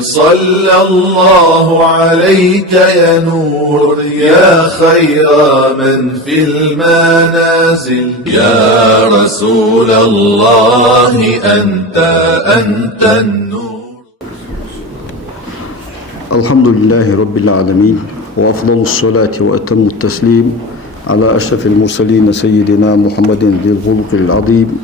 صلى الله عليك يا نور يا خير من في المنازل يا رسول الله أنت النور. الحمد لله رب العالمين، وأفضل الصلاة وأتم التسليم على أشرف المرسلين سيدنا محمد ذي الخلق العظيم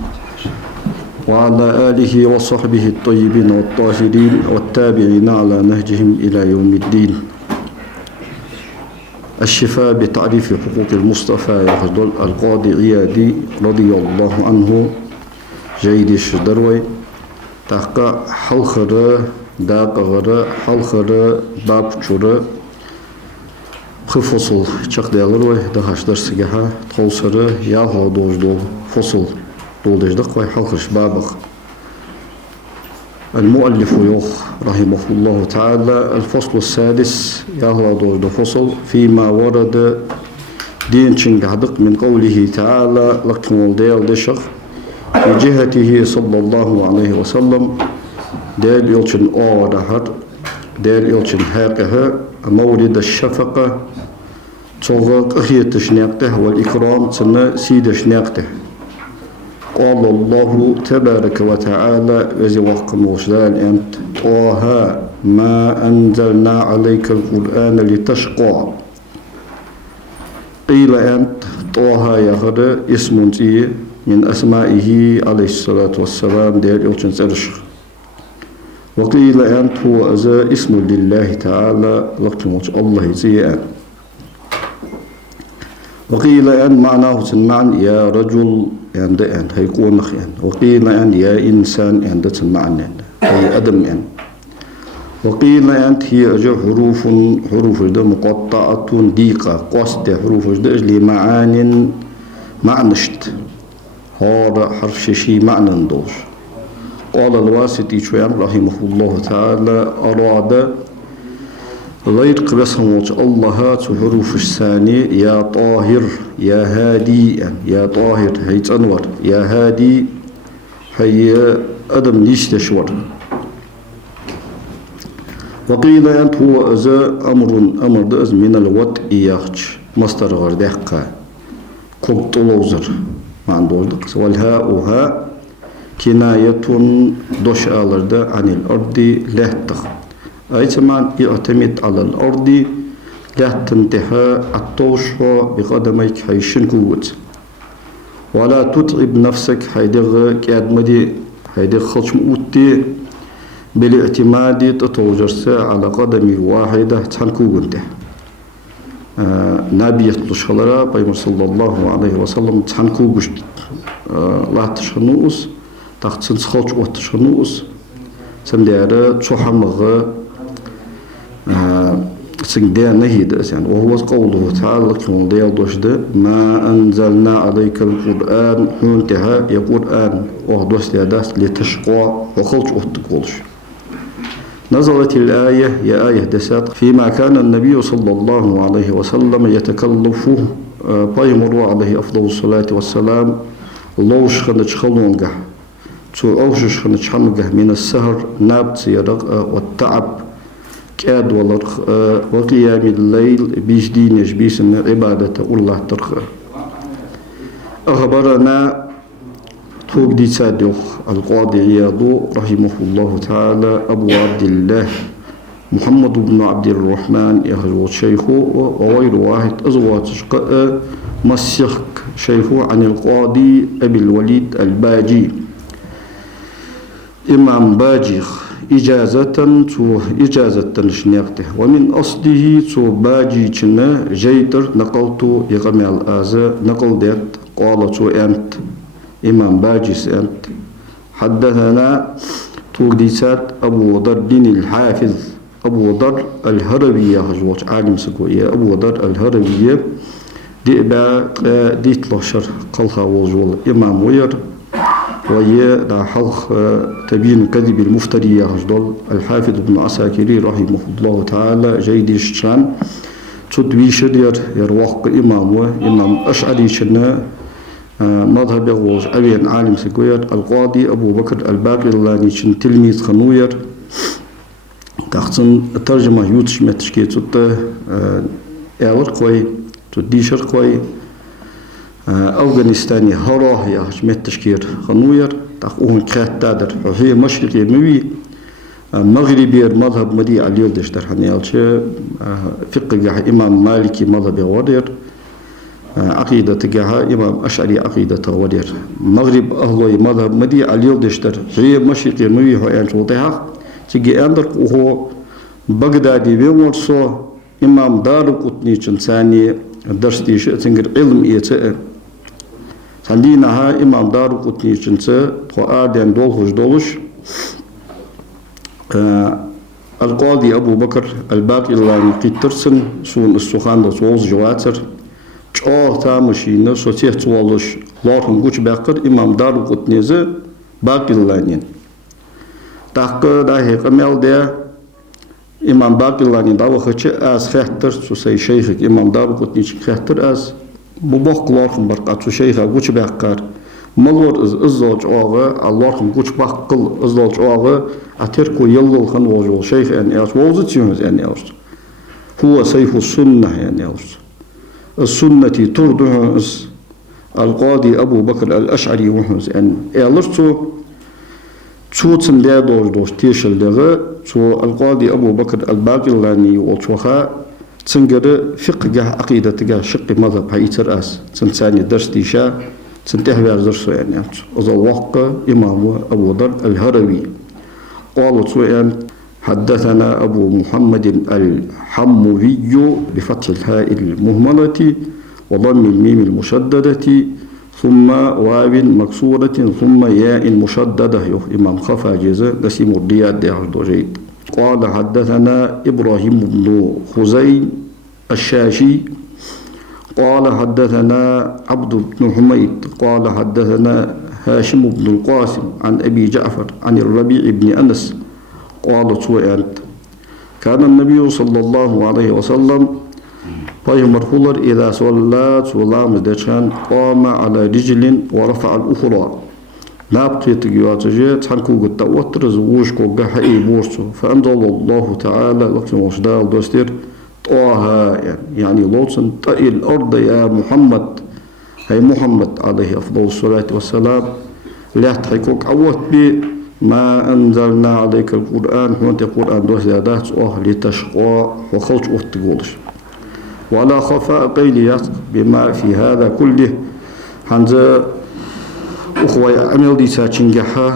وعلى آله وصحبه الطيبين والطاهرين والتابعين على نهجهم إلى يوم الدين. الشفاء بتعريف حقوق المصطفى يفضل القاضي عيادي رضي الله عنه جيد الشدروي تحقق حلخرة داقغرة حلخرة بابشرة خفصل شقدالروي دهاش درسجها تخلصرة ياهو دوجدول فصل دولدجدق وي حلخش بابق. المؤلف يوخ رحمه الله تعالى الفصل السادس ياهو دوجد فصل فيما ورد دين شنجهدق من قوله تعالى لكن والديال دشق في جهته صلى الله عليه وسلم ديل يلشن أورهر ديل يلشن هاقها مورد الشفقة توغق أخية شناقته والإكرام سنة سيد شناقته. قال الله تبارك وتعالى وزي وقم وشلال أنت طه ما أنزلنا عليك القرآن لتشقى. قيل أنت طه يغر اسم من أسمائه عليه الصلاة والسلام دير يوشن سرش. وقيل أنت هو اسم لله تعالى لكن الله زيان. وقيل أن معناه سمعن يا رجل عند أن هيكون مخيان. وقيل أن يا إنسان عند سمعن أي أدم أن. وقيل أنت هي حروف مقطعة دقيقة قصد حروف لمعان معنشت هذا حرف شيء معنى دوش. قال الواسطي شويان رحمه الله تعالى أراد غير قبسهم الله حروف الثاني يا طاهر يا هادي يا طاهر هي تنور يا هادي هي أدم ليش تشور. وقيل أنت هو أمر دأز من الوط إياخش مصدر غردقة كبت لوزر ما عنده دقس. والهاء كناية دوش آلرد عن الأرض لا تخ أي زمان يعتمد على الأرض لا تنتهى الطوشة بقدميك هيشن كوت ولا تتعب نفسك هيدغ كادمدي هيدغ خلش مؤتي بالاعتماد تتوجرس على قدم واحدة تنكوته. نبي يطلشلرا بيمر صلى الله عليه وسلم تنكوش لا تشنوس تختن خلش وتشنوس سنديرة تشحمغ سندير نهيد يعني. وهو قوله تعالى كم ديال دوشد ما أنزلنا عليك القرآن حنتها يا قرآن وهدوس يداس لتشقى وخلش وتقولش. نزلت الآية يا آية دسات فيما كان النبي صلى الله عليه وسلم يتكلفه بيمر عليه أفضل الصلاة والسلام لوش خنج خلونجه تو أوشش خنج حمجه من السهر نابت يرق والتعب كاد والرق وقيام الليل بيش دينش بيش عبادة الله ترخى. أخبرنا توق دي ساديوخ القاضي عياض رحمه الله تعالى أبو عبد الله محمد بن عبد الرحمن يخرج شيخه وغير واحد أزواج مسيخ شيخه عن القاضي أبي الوليد الباجي إمام باجيخ إجازة شنيقته. ومن أصله تو باجي چنه جيتر نقلتو يقمي الآزة نقل ديت قال تو أنت إمام باجيس أنت. حدثنا توديسات أبو ذر الحافظ أبو ذر الهروية هجوش عالم سكوية أبو ذر الهروية ديت لشر قلها وجول إمام وير وهي دا حلق تبين كذب المفتري هجدول الحافظ ابن عساكري رحمه الله تعالى جيد الشان تدوي شدير يروق إمام أشعري شنا مذهب يغوش أبين عالم سكوير القاضي أبو بكر الباقر اللاني شن تلميذ خنوير تحسن الترجمة يوتش متشكي تط أول كوي تديشر كوي أفغانستاني هراه يا حمت تشكير خنوير تقوم كات تادر وهي مشرقي موي مغربي مذهب مدي عليل دشتر هنيالش فقه جاه إمام مالكي مذهب ودير عقيدة جاه إمام أشعري عقيدة ودير مغرب أهلي مذهب مدي عليل دشتر هي مشرقي موي هو يعني توضيحه تيجي عندك وهو بغدادي بيورسو إمام دار قطني إنساني درس ديش تنقر علم إيتاء سندينها إمام دار قطني إنسان وآدم دولهش دولش القاضي أبو بكر الباقي اللي قيترسن سون السخان دسوز جواتر جاه تامشينه سوتيه توالش لارهم قوش باقر إمام دار قطني زي باقي اللي تحقق ده هيك أميال ده إمام باقي اللي دعوة خشة أز خاطر سوسي شيخك إمام دار قطني خاطر أز مباق لارهم برقات سوشيخه قوش باقر ملور إزلاج آغا اللهم قوش باقل إزلاج آغا أتركو يلل خن وجول شيخ يعني أرس ووزت يونز يعني أرس هو سيف السنة يعني أرس السنة تردها القاضي أبو بكر الأشعري وحنز يعني أرسو تشوتن لا دوش تيشل لغا تو القاضي أبو بكر الباقي اللاني وتوخا تنقر فقه عقيدة تجاه شق مذهب هايتر أس تنساني درس ديشا تنتهي بهذا يعني أزواق إمام أبو ذر الهروي قالوا سوء حدثنا أبو محمد الحموي بفتح الهاء المهملة وضم الميم المشددة ثم واو مكسورة ثم ياء مشددة إمام خفا جزء قسم الرياض جيد قال حدثنا إبراهيم بن خزين الشاشي قال حدثنا عبد بن حميد قال حدثنا هاشم بن القاسم عن أبي جعفر عن الربيع بن أنس قال سوئنت كان النبي صلى الله عليه وسلم مرفولر إذا صلى سلام دشان قام على رجل ورفع الأخرى نابقي تجواتجي تحنكو قد توتر زوجكو قحي بورسو فأنزل الله تعالى لكن وشدال دوستير طه يعني لوطن طئ الأرض يا محمد هي محمد عليه أفضل الصلاة والسلام لا تحكوك عوت بي ما أنزلنا عليك القرآن وانت القرآن دوسيادات لتشقى وخلش أفتقولش ولا خفاء قيليات بما في هذا كله حنزا أخوة أميل دي ساتشنجحا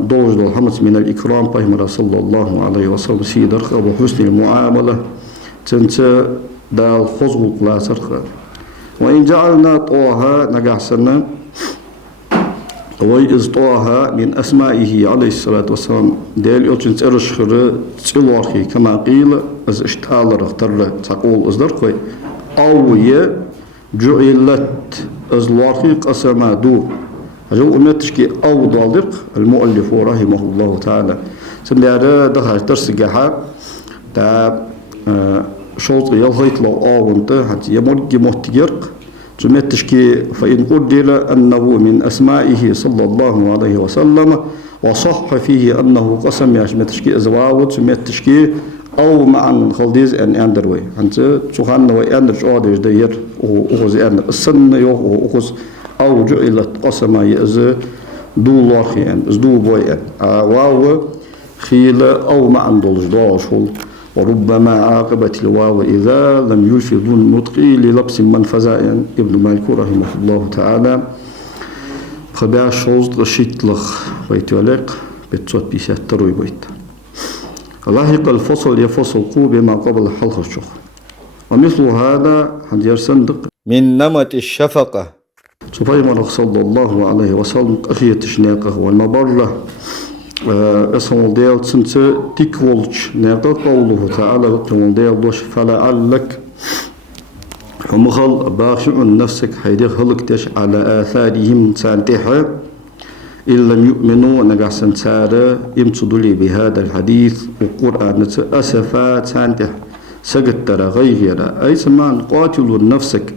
دوج دول حمد من الإكرام بهم صلى الله عليه وسلم سيدر وحسن المعاملة تنسى دا الخزو قلاسر وإن جعلنا طوها نقعسنا وإذ طوها من أسمائه عليه الصلاة والسلام ديل يوتن ترشخر تسلوارخي كما قيل از اشتال رختر تقول ازدرقوي أو جعلت از لوارخي قسما دو أجل أمتشكي أو ضالق المؤلف رحمه الله تعالى سندار دخل ترسجها تا شوط يلهيت لو أونت حتى يمرج مهتجرق تمتشكي فإن قدر أنه من أسمائه صلى الله عليه وسلم وصح فيه أنه قسم يشمتشكي أزواج تمتشكي أو مع خلديز أن أندروي أنت تخان وأندرج أوديش دير وخذ أن السن يوه وخذ أو جعلت قسم يأز دو لارخيان دو بويان واو خيل أو مع دولج داشول وربما عاقبت الواو إذا لم يلفظ النطق للبس منفذا ابن مالك رحمه الله تعالى خبا شوز شيتلخ بيتولق بتصوت بيساتروي بيت لاحق الفصل يفصل قو بما قبل حلق الشخ ومثل هذا حدير صندق من نمط الشفقة سبحانه صلى الله عليه وسلم أخي تشناقه والمبرة اسمه ديال سنت تيكولش ناقل قوله تعالى اسمه ديال دوش فلعلك ومخل باخع نفسك حيدر هلكتش على آثارهم سانتحة إن لم يؤمنوا نقع سنسارة يمتدلي بهذا الحديث والقرآن أسفا سانتح سقطر غير أي سمان قاتل نفسك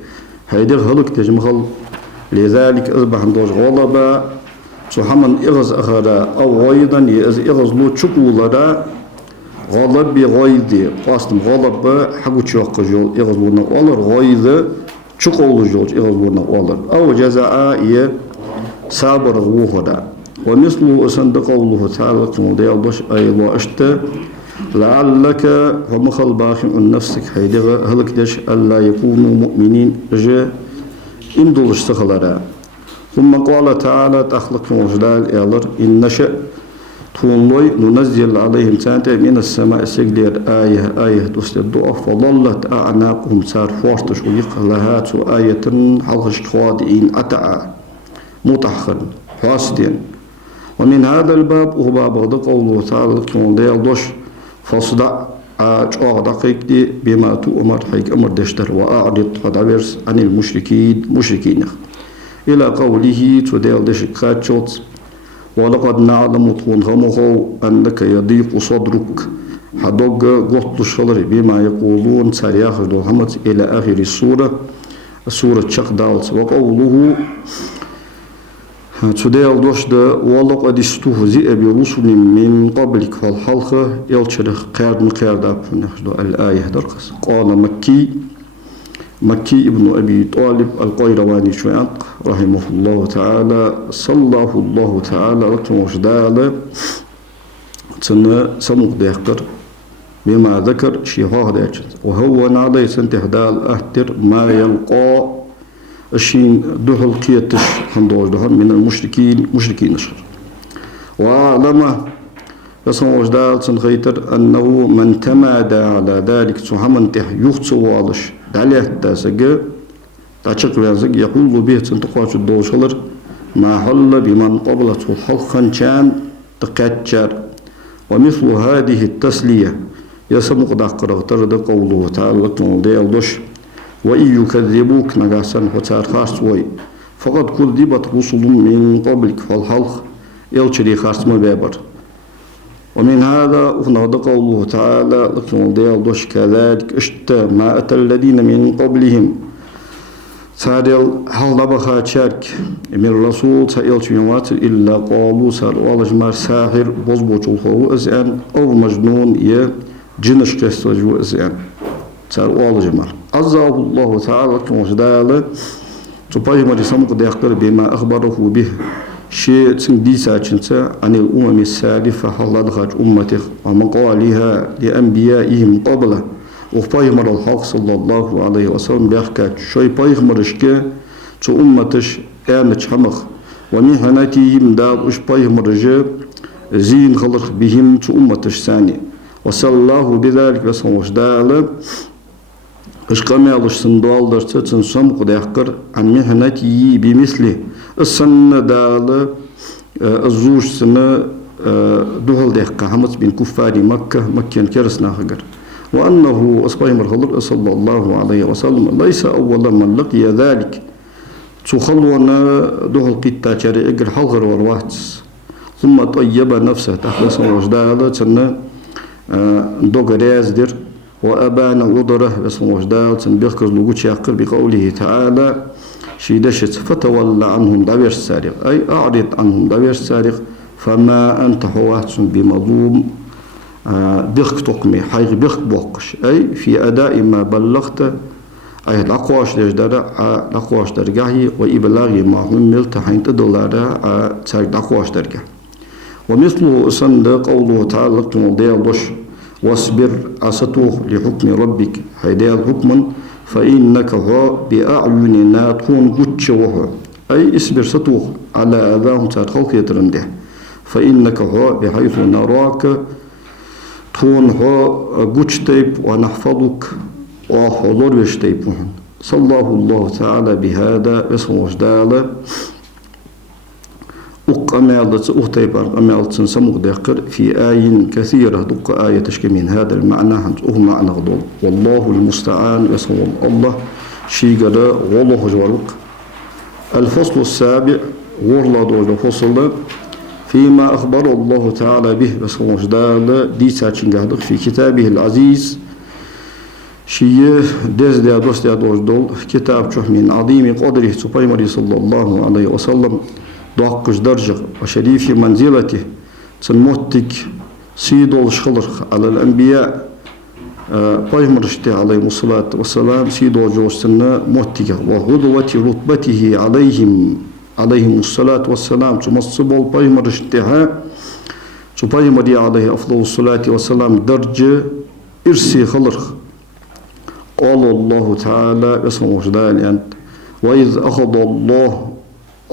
حيدر هلكتش مخل لذلك أصبح دوش غلبا سحمن إغز أخرى أو أيضا يأز إغز لو تشكو لرا غضب غيظ قاستم غضب حقو تشوق جول يغضبون والر غيظ تشقول جول يغضبون والر أو جزاء يه صابر غوهدا ومثله أسند قوله تعالى كمودي البش أيضا أشت لعلك ومخل باخ عن نفسك هيدغ هلك دش ألا يكونوا مؤمنين جاء إندول اشتغلرا ثم قال تعالى تخلق وجلال إعلر إن نشأ تونلوي ننزل عليهم سانتا من السماء سجدير آية تستدعى فظلت أعناقهم صار فورتش ويقلها آية حلقش خادئين أتعى متأخر فاسدين ومن هذا الباب هو باب قوله تعالى كمودي البش فاصدع دقيق دي بما تؤمر حيك أمر دشتر وأعرض قدابرس عن المشركين إلى قوله تديل دشكات شوت ولقد نعلم طونغمه أنك يضيق صدرك حدوغ قلت الشلر بما يقولون سرياخ محمد إلى آخر السورة شق دالس وقوله تديل دوشد ولقد استهزئ برسل من قبلك فالحلقة يلشرخ قيرد الآية درقس قال مكي ابن أبي طالب القيرواني شويق رحمه الله تعالى صلاه الله تعالى لكم وجدال سمق ديقر بما ذكر شيخه ديجت وهو نعلي سنتهدال أهتر ما يلقى الشين دهل قيتش هندوش دهل من مشركين نشر وعلم يسمى وجدال سنخيتر أنه من تمادى على ذلك سحمن تح يختص والش دعليه تاسق تعشق بيازق يقول به سنتقاش الدوشلر ما حل بمن قبلته حلقا كان تقاتشر ومثل هذه التسلية يسمى قدقر ترد قوله تعالى تنودي الدش وإن يكذبوك نغاسن وتار خاص وي فقد كذبت رسل من قبلك فالحلق يلشري خاص مبابر ومن هذا أفناد قوله تعالى لكن ديال كذلك اشتى ما أتى الذين من قبلهم ساريل هل نبخا شارك من رسول سائل شيوات إلا قالوا سار والجمار ساحر بوزبوش الخوة أزيان أو مجنون جنش كستجو أزيان سار والجمار عزاه الله تعالى لكن وجدال تبايه مريسامك ديقر بما أخبره به شيء سنديسا جنسا عن الأمم السالفة حلالخاج أمته ومقالها لأنبيائهم قبله وفايمر الحق صلى الله عليه وسلم بيحكات شوي بايمرشكي تو أمتش آنش حمخ ومهنتهم دال وش بايمرجي زين خلق بهم تو أمتش ثاني وصلى الله بذلك وسلم دال اشقامي سندوال درسة تنسم قد يحكر عن مهنتي بمثله السنة دال الزوج سنة دهل ديحكا حمد بن كفار مكة كرسنا خقر وأنه أصبح مرخلق صلى الله عليه وسلم ليس أول من لقي ذلك تخلونا دهل قطة شري اقر حلغر ورواتس ثم طيب نفسه تحلس وجدال سنة دوغريز در وأبان وضره بس وجدال سن بيخكر لغوش يقر بقوله تعالى شيدشت فتولى عنهم دبير سارق أي أعرض عنهم دبير سارق فما أنت هوات بمظلوم بيخك تقمي حيغ بيخك بوقش أي في أداء ما بلغت أي لقواش لقواش درجه وإبلاغ ما حملت حين تدولار تارك لقواش درجه ومثله سند قوله تعالى تمضي واصبر عصته لحكم ربك هيدا الحكم فإنك هو بأعيننا تكون قدش وهو أي اصبر ستوخ على أذاهم تدخلك يترنده فإنك هو بحيث نراك تكون هو قدش تيب ونحفظك وحضور بشتيبهم صلى الله تعالى بهذا اسم وجدال أمالت أختيبر أمالت سنسمق دقر في آي كثيرة دق آية تشكي من هذا المعنى معنى غضول والله المستعان يسمى الله شيقر والله جوالق الفصل السابع ورلا دول فصل فيما أخبر الله تعالى به يسمى وجدال دي ساتشنقه في كتابه العزيز شيء ديز دي دوست دول كتاب من عظيم قدره سبحانه صلى الله عليه وسلم ضاقش درجة وشريف منزلته تنموتك سيد الشخلر على الأنبياء بايمرشتي عليه الصلاة والسلام سيد الجوستنا موتيك وغدوة رتبته عليهم الصلاة والسلام تمصبوا بايمرشتها بايمري عليه أفضل الصلاة والسلام درجة إرسي خلر قال الله تعالى اسمه جدال أنت وإذ أخذ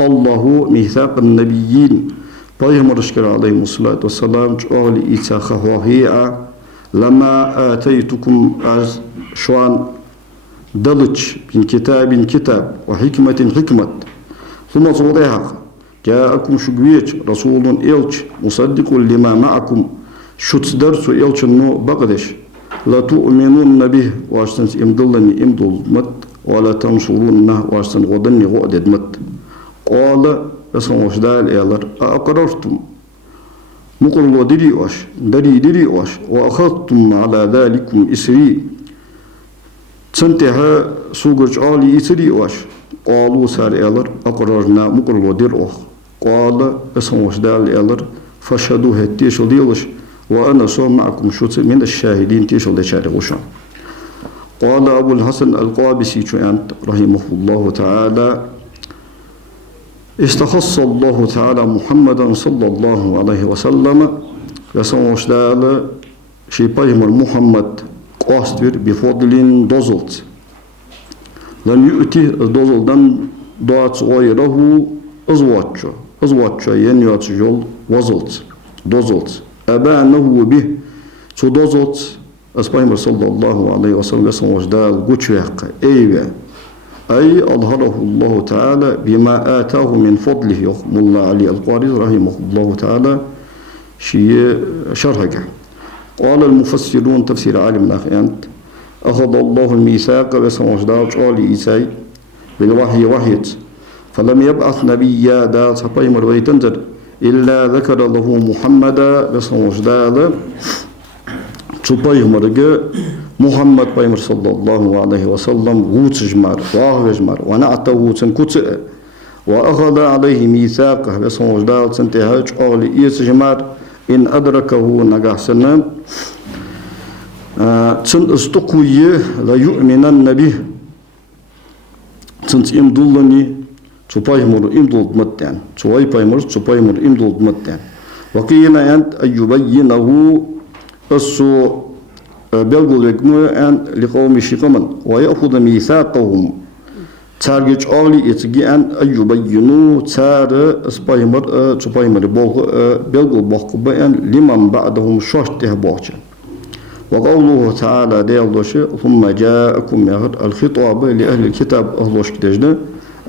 الله ميثاق النبيين بايمرشكر عليه الصلاة والسلام جعل إيتاخه وهي لما آتيتكم از شوان دلج من كتاب وحكمة حكمة ثم صوريها جاءكم شقويج رسول إلش مصدق لما معكم شت درس إلش النو بقدش لا تؤمنون به واشتن امدلني امدل مت ولا تنصرونه واشتن غدني غدد مت قال اسمه وشدال إلر أقررتم مقرلو دري واش وأخذتم على ذلكم إسري تنتهى سوغرج آلي إسري واش قالوا سار إلر أقررنا مقرلو دير قال اسمه وشدال إلر فشهدوا هتيشو ديلش وأنا سو معكم شوت من الشاهدين تيشو ديشاري غشان قال أبو الحسن القابسي رحمه الله تعالى استخص الله تعالى محمدا صلى الله عليه وسلم يسموش دال شي بايمر محمد قاستر بفضل دوزلت لم يؤتي دوزلدن دوات غيره ازواتشو ينيوات جول وزلت دوزلت أبانه به تو دوزلت اسبايمر صلى الله عليه وسلم يسموش دال قوشيق ايوه أي أظهره الله تعالى بما آتاه من فضله ملا علي القاري رحمه الله تعالى شيء شرحك قال المفسرون تفسير عالم الأخيانت أخذ الله الميثاق بسموش داوش آلي إيساي بالوحي وحيت فلم يبعث نبيا دا سبايمر ويتنزل إلا ذكر له محمدا بسموش دالا سبايمر محمد بايمر صلى الله عليه وسلم غوت جمار واه جمار ونعته تنكت وأخذ عليه ميثاقه بسموش دال تنتهاج أغلي إيس جمار إن أدركه نجاح سنة تن استقوي لا يؤمنن به تنت إمدلني تبايمر إمدل متان تبايمر إمدل متان وقيل أنت أن يبينه السوء بلغوا أن لقوم شقمن ويأخذ ميثاقهم تارجج أغلي إتجيان أن يبينوا تار سبايمر بلغوا بقبان لمن بعدهم شاشته باقشا وقوله تعالى ديالوش ثم جاءكم الخطاب لأهل الكتاب أهلوش كتجنا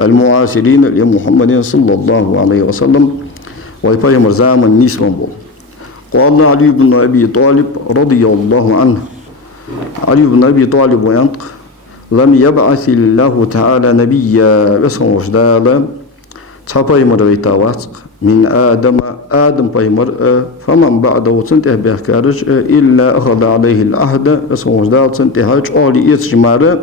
المعاصرين لمحمد صلى الله عليه وسلم ويبايمر زامن نسبا بول قال علي بن أبي طالب رضي الله عنه علي بن أبي طالب وينطق لم يبعث الله تعالى نبيا بسموش دالا تبايمر ويتاواتق من آدم بايمر فمن بعده تنته بحكارج إلا أخذ عليه العهد بسموش دال تنتهاج أولي إتجمار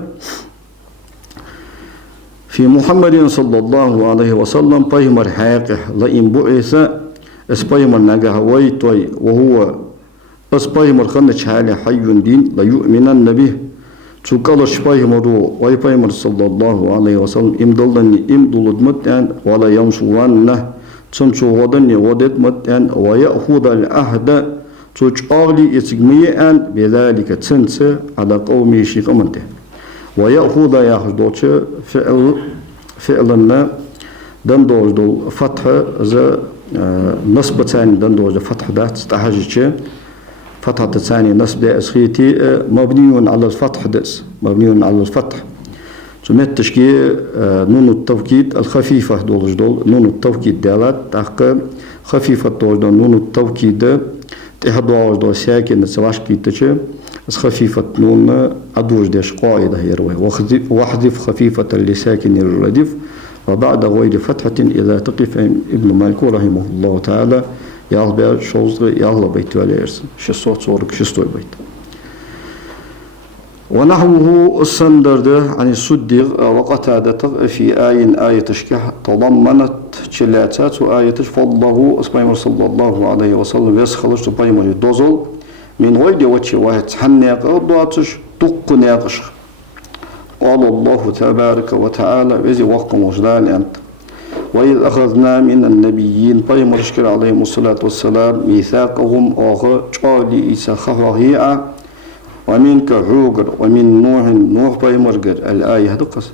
في محمد صلى الله عليه وسلم بايمر حاقه لئن بعث اسبايمر نجاه ويتوي وهو اسبايمر خنش حالي حي دين لا يؤمنن به تقال شبايمر ويبايمر صلى الله عليه وسلم امدلد متان ولا ينصرنه تنشو غدن ودت متان ويأخذ العهد تجعلي اتجميعا بذلك تنس على قومه شيقمنته ويأخذ ياخذ فعلنا دندوج فتح ذا نصب ثاني دندوج فتح ذات تحجج فتحة الثانية نصب أسخيتي مبني على الفتح دس مبني على الفتح سميت تشكي نون التوكيد الخفيفة دول نون التوكيد دالات تحقق خفيفة دول نون التوكيد تحضر دول ساكن سواش كيتش خفيفة نون أدوج ديش قاعدة يروي واحذف خفيفة لساكن الرديف وبعد غير فتحة إذا تقف ابن مالك رحمه الله تعالى يالبير شوزغ يالله بيت واليرس شصوت صورك شستوي بيت ونحوه السندرد عن الصديق وقتادة في آية تشكح تضمنت شلاتات وآية فضله أسمائه صلى الله عليه وسلم يسخلش تبايم الدوزل من غير وجه واحد حنيق ضاتش تقنيقش قال الله تبارك وتعالى وزي وقم وجدان أنت وإذ أخذنا من النبيين بايم رشكر عليهم الصلاة والسلام ميثاقهم أخر شالي إيسا خفاهية ومنك حوغر ومن نوح بايمرغر الآية هدقس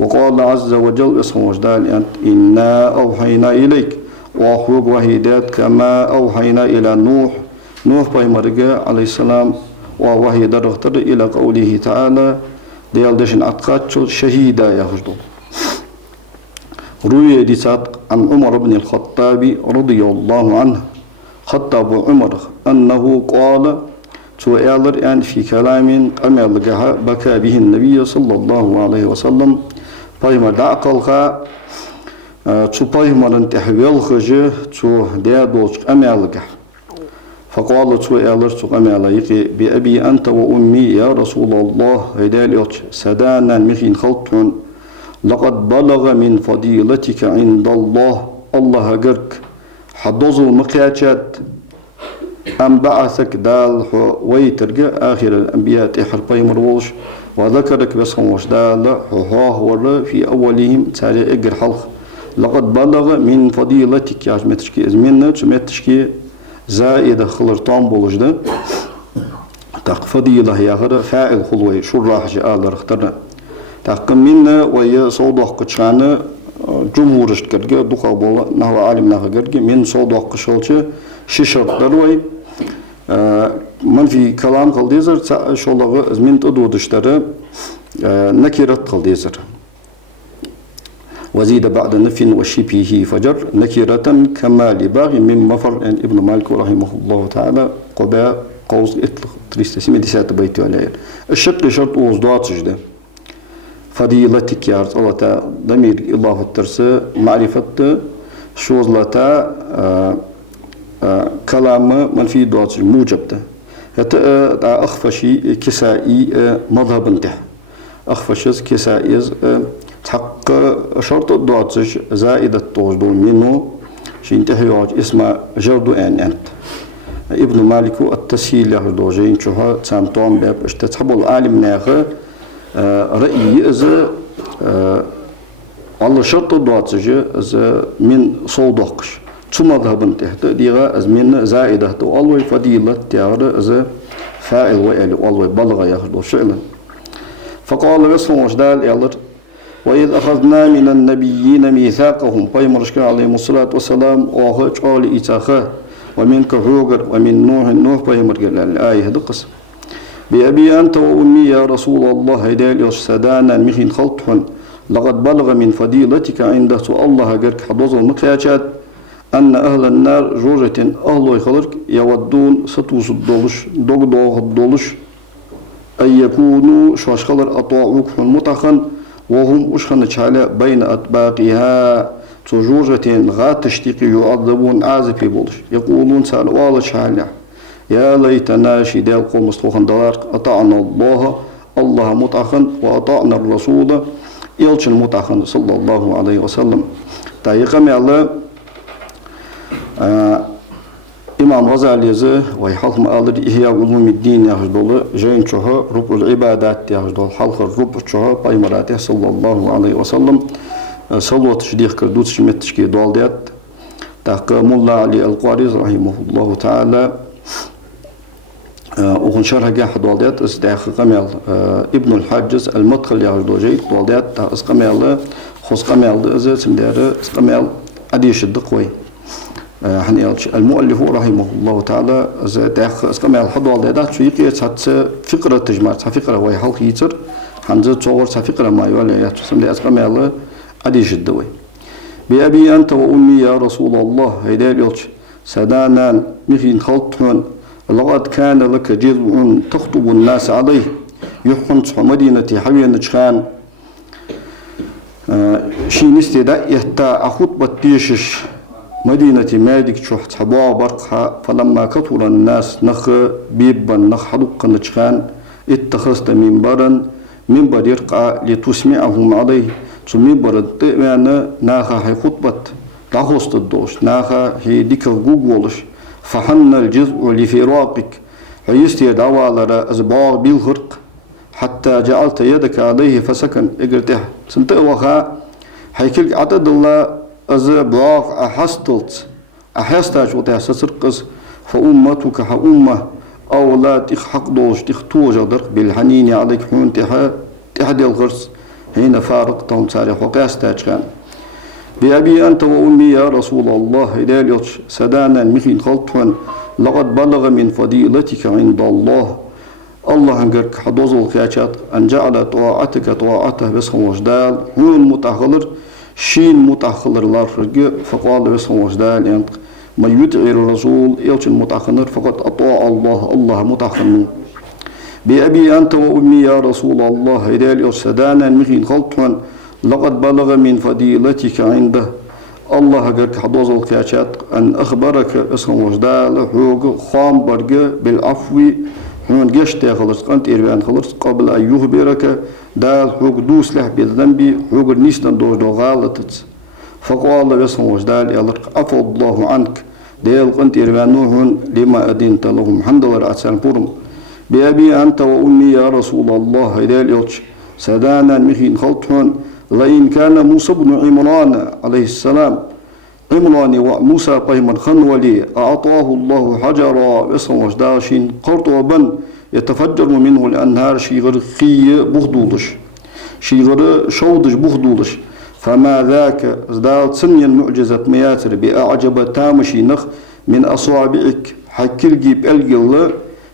وقال عز وجل اسم وجدان أنت إنا أوحينا إليك وحوغ وهيدات كما أوحينا إلى نوح بايمرغر عليه السلام ووهي درغتر إلى قوله تعالى ديالدشن أتقاتش شهيدا يهجدو روي ديسات عن عمر بن الخطاب رضي الله عنه خطاب عمر أنه قال سؤال أن في كلام أمل بكى به النبي صلى الله عليه وسلم بايما دعقلها بايما انتحويل خجه ديادوش أمل فقال سؤال أمل بأبي أنت وأمي يا رسول الله هداليوش سدانا مخين خلطون لقد بلغ من فضيلتك عند الله قرك حدوز المقياجات أن بعثك دال ويترجع آخر الأنبياء تحر بايمر وولش وذكرك بسموش دال حواه في أولهم تاريخ إجر حلق لقد بلغ من فضيلتك يا متشكي إزمنا متشكي زائدة خلرطان بولش ده تاق فضيلة يا غير فاعل خلوي شراح جاء اخترنا تاق منا ويا صودق كشانة جمهور اشتكرجع دخل بولا نهو عالم نهو جرجع من صودق كشالش ششرت دروي من في كلام قلديزر شولغ زمن تدودشتره نكرت قلديزر وزيد بعد نف وشبهه فجر نكرة كما لباغي من مفر ابن مالك رحمه الله تعالى قباء قوس اطلق تريستسيمي ديسات بيتو عليه الشق شرط وزدات جدا فضيلتك يا رسول الله ضمير الله الترس معرفة شوزلتا كلام من في دوات موجب ده حتى أخفشي كسائي مذهب انته أخفشز كسائي تحق شرط دوات زائدة توجد منه شينته اسمه جردو أنت ابن مالك التسهيل يهدو جين شوها سامتون باب اشتتحب العالم ناخه رأيي إذا على شرط دوات من صودقش ثم ذهبن تحت ديغا أزمين زائدة والوي فضيلة تيار إذا فاعل وإل والوي بلغ يخدو شئلا فقال رسول وجدال يالر وإذ أخذنا من النبيين ميثاقهم بايمرشك عليهم الصلاة والسلام وهج آل إتاخه ومنك حوغر ومن نوح بايمرشك الآية هدقس بأبي أنت وأمي يا رسول الله هدال يسدانا مخين خلطهن لقد بلغ من فضيلتك عنده الله قرك حضوظ المقياجات أن أهل النار جوجة أهل يخلق يودون ستوس الدولش دوغ الدولش أن يكونوا شاشخلر أطاعوك متخن وهم أشخن تشالة بين أطباقها تجوجة غات تشتيق يعذبون عازف بولش يقولون سألوال شالة يا ليتنا شدال قوم مستوخن دلار أطعنا الله متخن وأطعنا الرسول يلش المتخن صلى الله عليه وسلم تايقم الله إمام غزالي زه ويحلم ألر إحياء علوم الدين يهجدول جين شها ربع العبادات يهجدول حلق الربع شها بايمراته صلى الله عليه وسلم صلوة تشديق كردوت شمتشكي دولدات تحق مولا علي القاريز رحمه الله تعالى وخن شرح جاح دولدات استحق قميل ابن الحاجز المدخل يهجدول جيد دولدات اسقميل خص قميل إذا سمدار اسقميل أديش الدقوي المؤلف رحمه الله تعالى داخ اسكما الحضور ده شيء سات فكرة تجمع فكرة وهي حلق يتر حنز تصور فكرة ما يولي يتسمى اسكما الله أديش الدوي بأبي أنت وأمي يا رسول الله هيدا يلش سدانا مخين خلطهن لقد كان لك جذع تخطب الناس عليه يحن مدينة حوية نجخان شين استداء يهتا خطبة بيشش مدينة مالك شحت حبوا برقها فلما كثر الناس نخ بيبا نخ حدق نجخان اتخذت منبرا منبر يرقى لتسمعهم عليه منبر التأمين ناخا هي خطبة تخصت الدوش ناخا هي ديك جوجولش فحن الجزء لفراقك فيستي دعوة أزباغ بالغرق حتى جعلت يدك عليه فسكن اقرته سنتقوخا هيكل عدد الله أزباغ أحستاج وتحسسرقس فأمتك أمة أو لا تخحق دوش تختوج درق بالحنين عليك حون تحدي الغرس هنا فارق تون سارح وقاستاج كان بأبي أنت وأمي يا رسول الله إلاليوش سدانا مخين خلطوان لقد بلغ من فضيلتك عند الله الله انقرك حدوزل كاشات أن جعل طاعتك طاعته بسهم وجدال هون متأخلر شين متأخلر لارفرق فقال بسهم وجدال ينطق من يطع الرسول يلش المتأخر فقد أطاع الله متأخر بأبي أنت وأمي يا رسول الله إلاليوش سدانا مخين خلطوان لقد بلغ من فضيلتك عنده الله قرك حدوزل كاشات أن أخبرك اسم وجدال حوق خام برق بالعفو هون جشت خلص قنت إيران خلص قبل أن يخبرك دال حوق دوس له بالذنب حوق نيستن دوش دو غالطت فقال اسم وجدال يلرق عفو الله عنك ديال قنت إيران هون لما أدينت لهم حمد الله رأسان قرم بأبي أنت وأمي يا رسول الله ديال يلش سدانا مخين خلطهن لئن كان موسى بن عمران عليه السلام عمران وموسى قيما خنولي أعطاه الله حجرا اسم وجداشين قرطبا يتفجر منه الأنهار شيغر خي بخدودش شيغر شودش بخدودش فما ذاك ازداد سنيا معجزة مياتر بأعجب تامشي نخ من أصابعك حكيل جيب الجل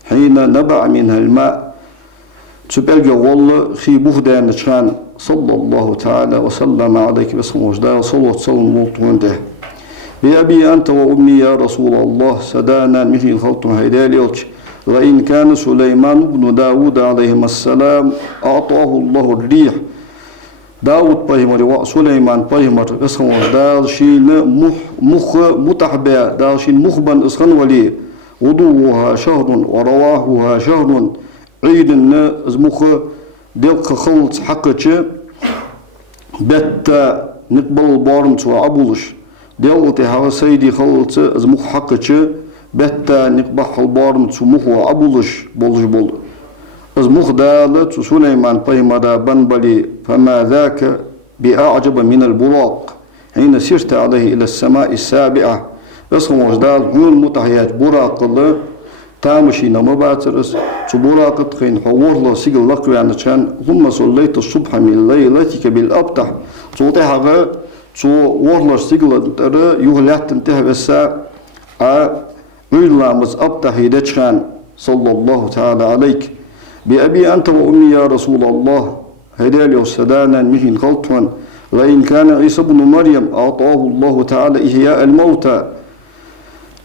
حين نبع منها الماء تبالجي والله خي بخدان كان صلى الله تعالى وسلم عليك باسم وجداه صلوة صلى الله بأبي أنت وأمي يا رسول الله سدانا مخين خلطم هيداليوش لئن كان سليمان بن داود عليهما السلام أعطاه الله الريح داود بيمر وسليمان بيمر اسم وجداه شين مخ متحبع داشين مخبن اسخن ولي غدوها شهر ورواهها شهر عيد مخ دلق خلط حقك بتا نقبل بارمت وعبولش دلتي هذا سيدي خلط مخ حقك بتا نقبح البارمت ومخ وعبولش بولش بول مخ دالت سليمان بيمدا بنبلي فما ذاك بأعجب من البراق حين سرت عليه إلى السماء السابعة اسم وجدال هون متحياج براق الله تامشي نمباترس تبراقت خين حور الله سيقل لقوي عن كان ثم صليت الصبح من ليلتك بالأبتح توطيح غا تو ورلا سيقل ترى يهلات انتهى بالساعة ويلامز أبتح يدشان صلى الله تعالى عليك بأبي أنت وأمي يا رسول الله هدالي وسدانا مهين خلطوان لئن كان عيسى بن مريم أعطاه الله تعالى إحياء الموتى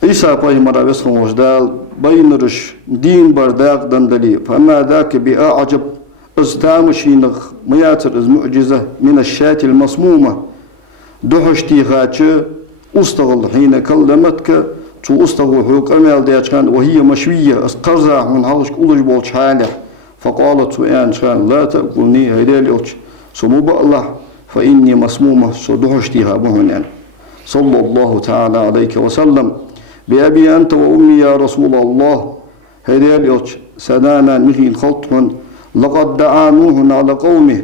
عيسى بايمرا بسخن وجدال بينرش دين برداق دندلي فما ذاك بأعجب استامشينغ مياتر معجزة من الشاة المصمومة دحشتي غاتش استغل حين كلمتك تو استغل حوق أمال دياتشان وهي مشوية اسقرزا من حالش كولج بولش حالة فقالت سؤال شان لا تأكلني هيداليوش سموب الله فإني مسمومة سدحشتيها بهن صلى الله تعالى عليك وسلم بأبي أنت وأمي يا رسول الله هيداليوش سدانا مخين خلطهن لقد دعا نوح على قومه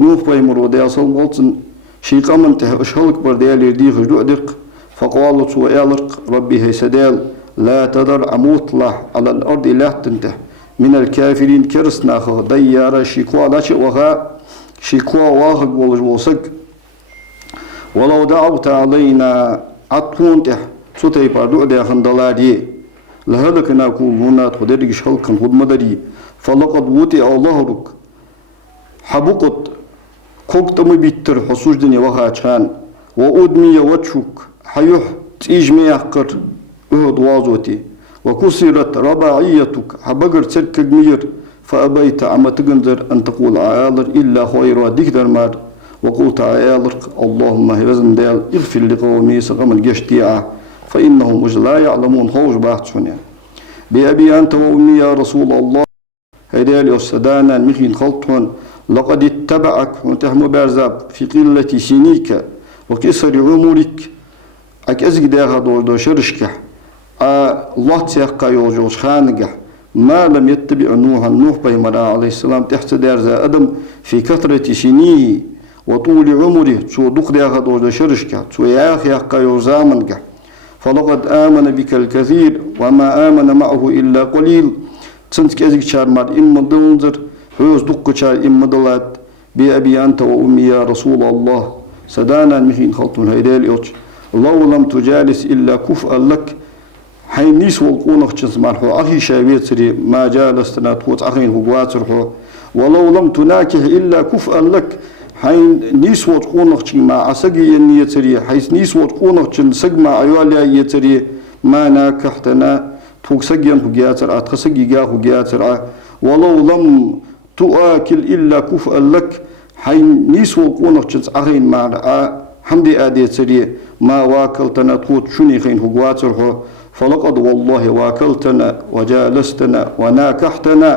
نوح بيمر وديا صلواتن شيقا من تهشهلك برديال يرديخ جدق فقالت وإالرق ربي هيسدال لا تدر أموطلع على الأرض لا تنته من الكافرين كرسنا ديارة شيكوا لا شئوها شيكوا واغق والجوسق ولو دعوت علينا عطون تح سوتي باردو دي خندلاري لهلكنا كلنا تدرج شلكن خد مدري فلقد وطي ظهرك حبقت قوقت مبيتر حصوش دنيا وها كان وأدمي وجهك حيح تيجمي يحقر أهد وازوتي وكسرت رباعيتك حبقر ترك مير فأبيت عما تقنزر أن تقول عيالر إلا خير ديكدر مار وقلت عيالر اللهم هبزن ديال اغفر لقومي سقم الجشتيعة فإنهم لا يعلمون خوش باحت شنيا بأبي أنت وأمي يا رسول الله هيدالي أصدانا مخين خلطون لقد اتبعك وانتهم بارزاب في قلة سنيك وكسر عمرك أكأزك داها دو شرشك الله تيقى يوجوش خانقه ما لم يتبع نوح بيمرا عليه السلام تحت دارزا أدم في كثرة سنيه وطول عمره تو دق داها دو شرشك تو ياخي يقى يوزامنك فلقد آمن بك الكثير وما آمن معه إلا قليل تنتك أزك شارمار إما دونزر هوز دق شار إما دلات بأبي أنت وأمي يا رسول الله سدانا مخين خلطون هيدال يوش لو لم تجالس إلا كفءا لك حين نيس والقونك جنس مالحو أخي شابيتري ما جالستنا توت أخين هقواترحو ولو لم تناكح إلا كفءا لك حين نيس والقونك جن ما عسقي ينيتري حيث نيس والقونك جن سقما عيالي يتري ما ناكحتنا توك سقيا هقياتر أتخسقي قا هقياتر ولو لم تؤكل إلا كفءا لك حين نيس والقونك جنس أخين ما حمدي آديتري ما واكلتنا توت شني خين هقواترحو فلقد والله واكلتنا وجالستنا وناكحتنا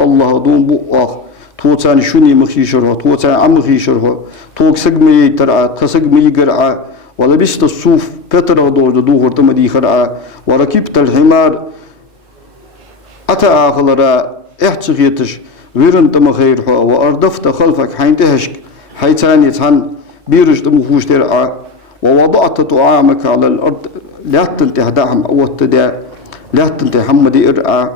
الله دون بؤخ توتان شني مخيشره توتان عمخيشره توك سقمي ترعى تسقمي قرعى ولبست الصوف فترة دوغر تمدي خرعى وركبت الحمار أتى آخر احتغيتش ويرن تمخيرها وأردفت خلفك حين تهشك حيتاني تهن بيرج تمخوش ترعى ووضعت طعامك على الأرض لا تنتهي دعم أو تدع لا تنتهي حمدي إرعى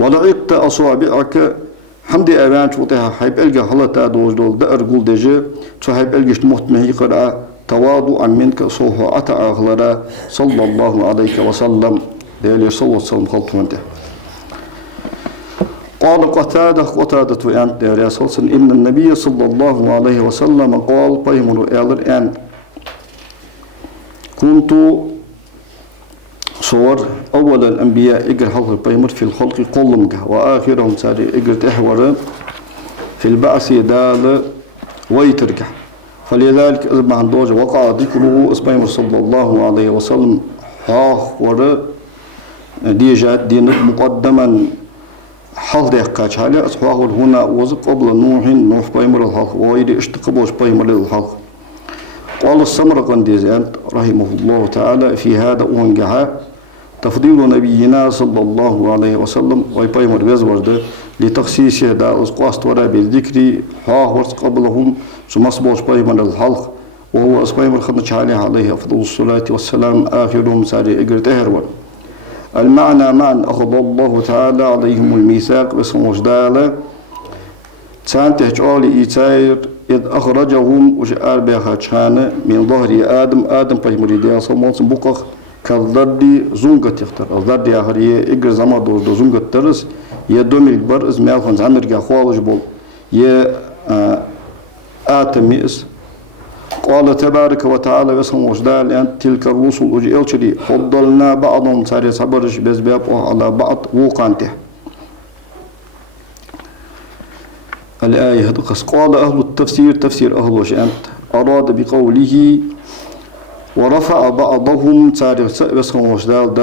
ولعقت أصابعك حمدي أبان شوطها حيب ألقى حلتا دوز دول دأر قول دجي حيب ألقى مهتمهي قرأ تواضعا منك صوحه أتى أغلرا صلى الله عليه وسلم ديالي صلى الله عليه وسلم خلطه انته قال قتادة أنت يا رسول إن النبي صلى الله عليه وسلم قال بيمر إلر أن كنت صور أول الأنبياء إجر حلق بيمر في الخلق قلمك وآخرهم ساري إجر تحور في البعث دال ويترك فلذلك إذ عن دوج وقع ذكره اسمه صلى الله عليه وسلم حاخور ديجات دين مقدما حال دقاش على أصحاب هنا وزق قبل نوح بيمر الحلق ويدي اشتقبوش بيمر الحلق قال السمرقندي رحمه الله تعالى في هذا أونجها تفضيل نبينا صلى الله عليه وسلم ويبيمر بيزورد لتخصيصه دا أسقاست ورا بالذكر حاورس قبلهم ثم أصبوش بيمر الحلق وهو أصبيمر خدنش عليه أفضل الصلاة والسلام آخرهم ساري إجر تهرون المعنى معنى أخذ الله تعالى عليهم الميثاق بسموش دالة تسانته جعالي إيتاير إذ أخرجهم وجعل بها تشانة من ظهر آدم بيمر ديا صموت بقخ كالذردي زونغة تختار الذردي آخرية إجر زمان دو زونغة ترس يدوم الكبر إز مالخون زمرقا خوالج بول آتميس قال تبارك وتعالى بسم وجدال أن تلك الرسل وجئلشري فضلنا بعضهم ساري صبرش بزباب على بعض وقانته الآية هدقس قال أهل التفسير تفسير أهل وشأنت أراد بقوله ورفع بعضهم ساري بسم وجدال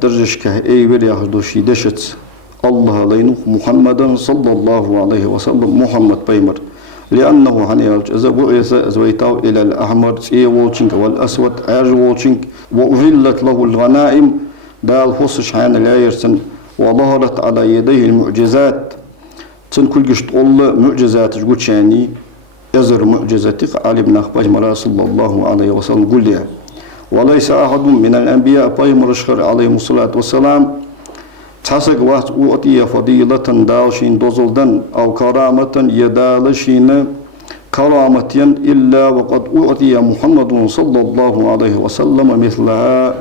درجش كهي بريا هدوشي دشت الله لينه محمدا صلى الله عليه وسلم محمد بيمر لأنه هنيالج إذا بعث زويتاو إلى الأحمر سي وولشنك والأسود عاج وولشنك وأهلت له الغنائم دال فصش حان لا يرسن وظهرت على يديه المعجزات تنكل قشت الله معجزات جوتشاني أزر معجزتك علي بن أخبار صلى الله عليه وسلم قل لها وليس أحد من الأنبياء بيمر الشخر عليهم الصلاة والسلام تحسق وقت أعطي فضيلة دالشين دوزلدن أو كرامة يدالشين كرامة إلا وقد أعطي محمد صلى الله عليه وسلم مثلها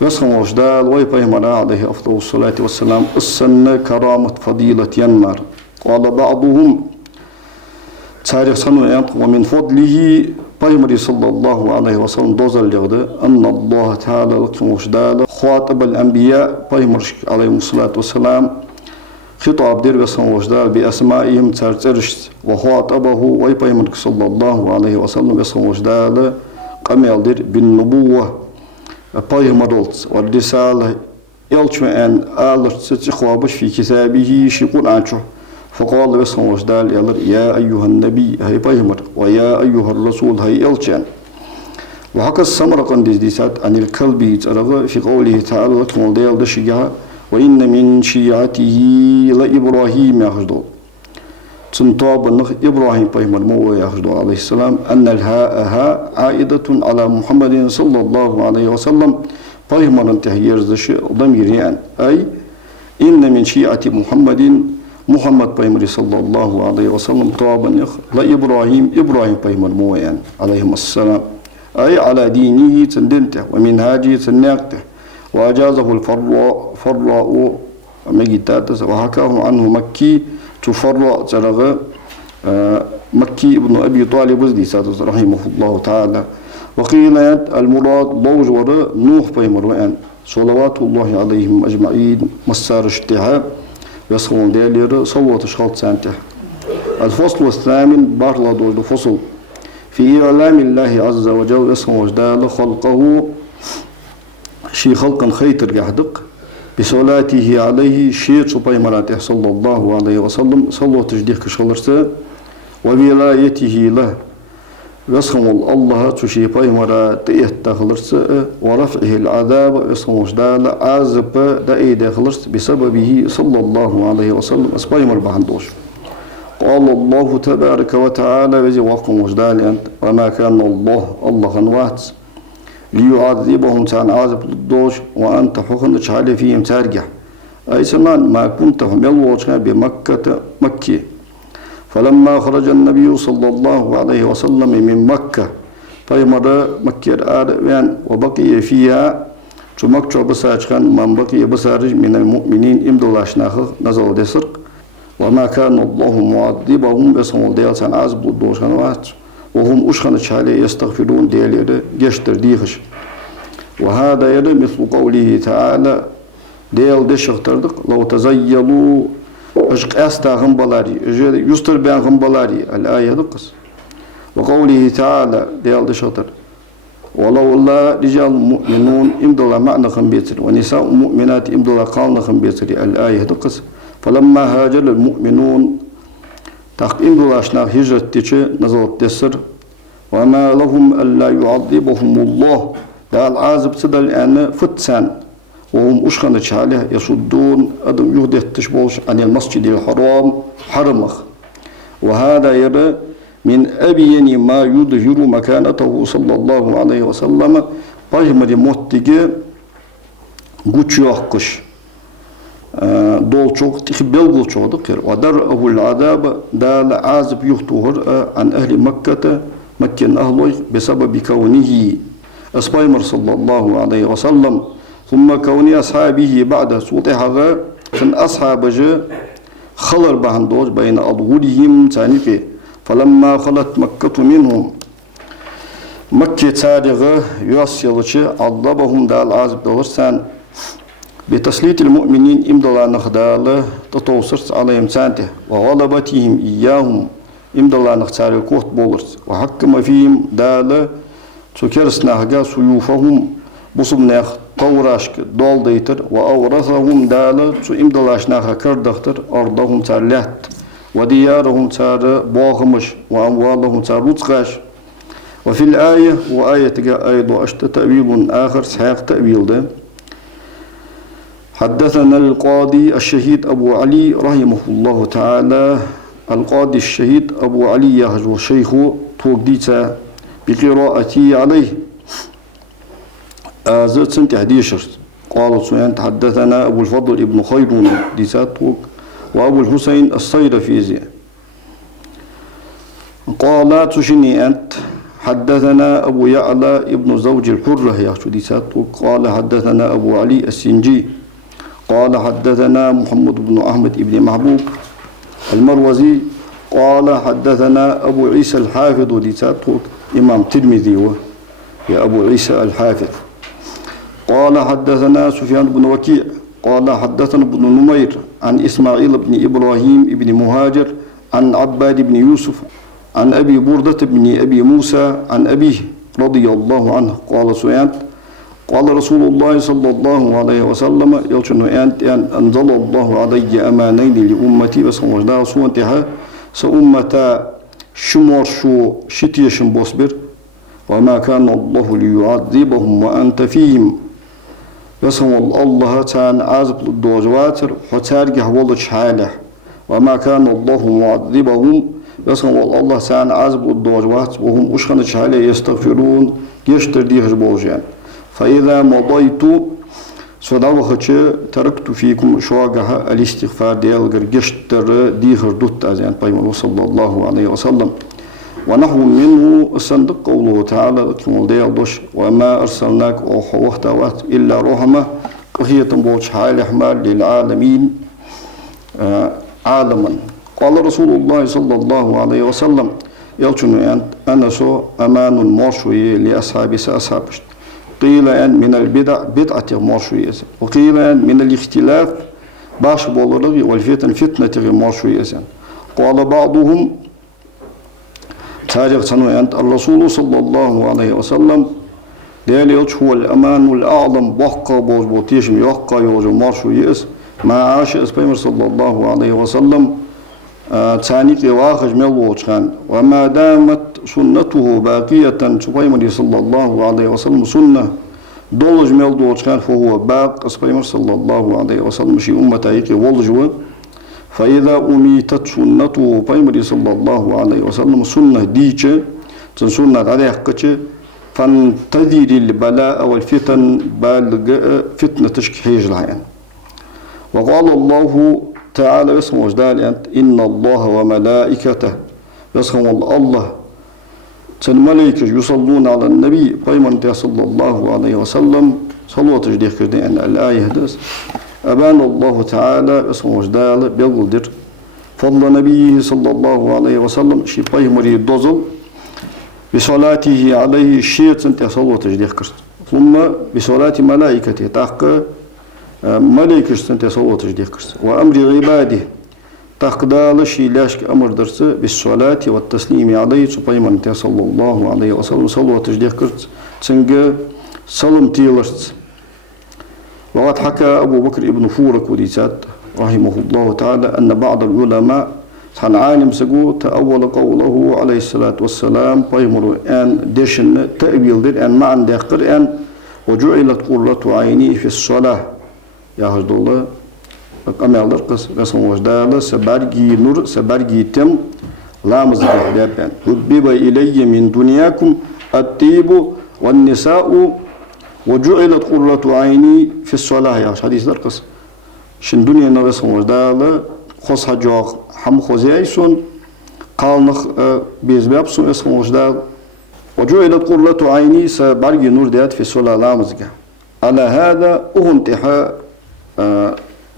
وسخن وجدال ويبهم عليه أفضل الصلاة والسلام السنة كرامة فضيلة ينمر قال بعضهم تاريخ سنة ومن فضله بيمري صلى الله عليه وسلم دوزل يغدا أن الله تعالى لكم وجدال خاطب الأنبياء بيمرش عليهم الصلاة والسلام خطاب دير بسم وجدال بأسمائهم ترترش وخاطبه ويبيمرك صلى الله عليه وسلم بسم وجدال قميل دير بالنبوة بيمرلت والرسالة يلش أن آلر تتخوابش في كتابه شيقون عنشه فقال بسهم وجدال يا أيها النبي هاي بيهمر ويا أيها الرسول هاي يلشان وحكى السمرقند ديسات عن الكلب في قوله تعالى لكم ديال دشيها وإن من شيعته لإبراهيم يخجدون تنطاب النخ إبراهيم بيهمر مو يخجدون عليه السلام أن الهاء عائدة على محمد صلى الله عليه وسلم بيهمر انتهي يرزش ضمير يعني أي إن من شيعة محمد بيهمر صلى الله عليه وسلم طاب النخ لإبراهيم بيهمر مو يعني عليهم السلام أي على دينه تندنته ومنهاجه تناقته وأجازه الفراء مجتاتس وحكاه عنه مكي تفرع ترغى مكي ابن أبي طالب وزديساتس رحمه الله تعالى وقيل المراد ضوج وراء نوح بيمروان صلوات الله عليهم أجمعين مسار اشتهاب يصغون ديالير صلوات شخص سانته الفصل الثامن بارلا دول الفصل في إعلام الله عز وجل اسمه وجدال خلقه شي خلقا خيتر يحدق بصلاته عليه شيء صبي مراته صلى الله عليه وسلم صلوا تجديك كشغلرسه وولايته له واسمه الله تشي باي مراته تخلرسه ورفعه العذاب اسمه وجدال عازب دائي دخلرس بسببه صلى الله عليه وسلم اسباي مربحندوش قال الله تبارك وتعالى بزي وقم وجدال وما كان الله غنوات ليعذبهم تان عذب الدوش وأنت حقن تشعل فيهم تارجع أي سمان ما كنت هم يلوشنا بمكة مكة فلما خرج النبي صلى الله عليه وسلم من مكة فيمر مكة الآن وبقي فيها تمكتش بساجخان من بقي بسارج من المؤمنين امدلاشناخ نزل دسرق وما كان الله معذبهم بسم ديال سان عذب الدوش غنوات وهم أشخن تشالي يستغفرون ديال جشتر ديخش وهذا يد مثل قوله تعالى ديال دشختردق لو تزيلوا أشق أستا غنبلاري يستر بان غنبلاري الآية دقس وقوله تعالى ديال دشختر ولو الله رجال مؤمنون امدلا معنى خنبيتر ونساء مؤمنات امدلا قالنا خنبيتر الآية دقس فلما هاجر المؤمنون تقيم دولاشنا هجرة تيجي نزلت تسر وما لهم ألا يعذبهم الله لا العازب سدل أن فتسان وهم أشخن تشاله يصدون أدم يهده تشبوش عن المسجد الحرام حرمخ وهذا يرى من أبين ما يظهر مكانته صلى الله عليه وسلم باجمر موتيجي قوتشوخش دولشوك تخبل قوتشوك ودرأه العذاب دال عازب يختوهر عن أهل مكة مكن أهله بسبب كونه أصبايمر صلى الله عليه وسلم ثم كون أصحابه بعد صوت هذا فن أصحاب جاء خلر بهندوج بين أضغولهم تانيك فلما خلت مكة منهم مكة تاريغ يوصلش عذبهم دال عازب دورسان بتسليط المؤمنين امدلا نخدال تتوسرت عليهم سانته وغلبتهم إياهم امدلا نختار الكوت بولرت وحكم فيهم دال تكرسنا هجا سيوفهم بصمنا طوراشك دول ديتر وأورثهم دال امدلاشنا كردختر أرضهم تالات وديارهم تار باغمش وأموالهم تار رتقاش وفي الآية وآية أيضا أشت تأويل آخر سحاق تأويل ده حدثنا القاضي الشهيد أبو علي رحمه الله تعالى القاضي الشهيد أبو علي يهجو شيخه توقديتا بقراءتي عليه زرت سنت 11 قال سنان حدثنا أبو الفضل ابن خيرون ديسات وأبو الحسين الصيرفيزي قال تشني أنت حدثنا أبو يعلى ابن زوج الحرة يا ديسات قال حدثنا أبو علي السنجي قال حدثنا محمد بن أحمد بن محبوب المروزي قال حدثنا أبو عيسى الحافظ ديسات إمام ترمذي يا أبو عيسى الحافظ قال حدثنا سفيان بن وكيع قال حدثنا ابن نمير عن إسماعيل بن إبراهيم بن مهاجر عن عباد بن يوسف عن أبي بردة بن أبي موسى عن أبيه رضي الله عنه قال سفيان قال رسول الله صلى الله عليه وسلم يوشنو أنت أن أنزل الله علي أمانين لأمتي بس وجدا صوتها سأمتا شمر شو شتيشن بوسبر وما كان الله ليعذبهم وأنت فيهم بس الله تعالى عازب الدوجواتر وتارجح والله حاله وما كان الله معذبهم بس الله تعالى عازب الدوجوات وهم أشخن حاله يستغفرون يشتر ديهر بوجان فإذا مضيت صداوخش تركت فيكم شواقها الاستغفار ديال يشتر ديهر دوت أزيان بيمون صلى الله عليه وسلم ونحو منه صندق قوله تعالى كما ديال دوش وما أرسلناك وحوحتوات إلا رحمة قهية بوش حال أحمال للعالمين عالما قال رسول الله صلى الله عليه وسلم يلتون أنا سو أمان مرشوي لأصحابي سأصحابش قيل أن من البدع بدعة مرشوية وقيل أن من الاختلاف باش بولرغي والفتن فتنة مرشوية قال بعضهم تاريخ سنة أنت الرسول صلى الله عليه وسلم ديال هو الأمان الأعظم بقى بوز بوتيش يقى يوز مرشوية ما عاش اسبيمر صلى الله عليه وسلم ثاني واخج ملوچان وما دامت سنته باقية سبيمر صلى الله عليه وسلم سنة دولج ملوچان فهو باق اسبيمر صلى الله عليه وسلم شي أمة يقي ولجوا فإذا أميتت سنته بيمر صلى الله عليه وسلم سنة ديچه سنة عليه قچه فانتظر البلاء والفتن بالغ فتنة تشكيج العين وقال الله تعالى اسمه وجدال أنت إن الله وملائكته يسمى الله الملائكة يصلون على النبي بيمن صلى الله عليه وسلم صلوة تجديد كردين أن الآية هدس أبان الله تعالى اسمه وجدال بيقدر فضل نبيه صلى الله عليه وسلم شي بيمري دوزل بصلاته عليه شيء سنت صلوة تجديد كرد ثم بصلاة ملائكته تحقق ملائكة سنت صلوة تجديد كرس وأمر عباده تقدال شي لاشك أمر درس بالصلاة والتسليم عليه سبحانه صلى الله عليه وسلم صلوة تجديد كرس تنجى سلم تيلرس وقد حكى أبو بكر ابن فورك وديسات رحمه الله تعالى أن بعض العلماء كان عالم سقو تأول قوله عليه الصلاة والسلام بيمر أن ديشن تأويل دير أن معن ديقر أن وجعلت قرة عيني في الصلاة يا هجد الله أمالر قص رسم وجدال سبارجي نور سبارجي تم لا مزبح دابان حبب إلي من دنياكم الطيب والنساء وجعلت قرة عيني في الصلاة يا حديث درقص شن دنيا نرسم وجدال خص حجاق حم خزيسون قالنخ بيزبابسون اسم وجدال وجعلت قرة عيني سبارجي نور ديات في الصلاة لا مزبح على هذا انتحاء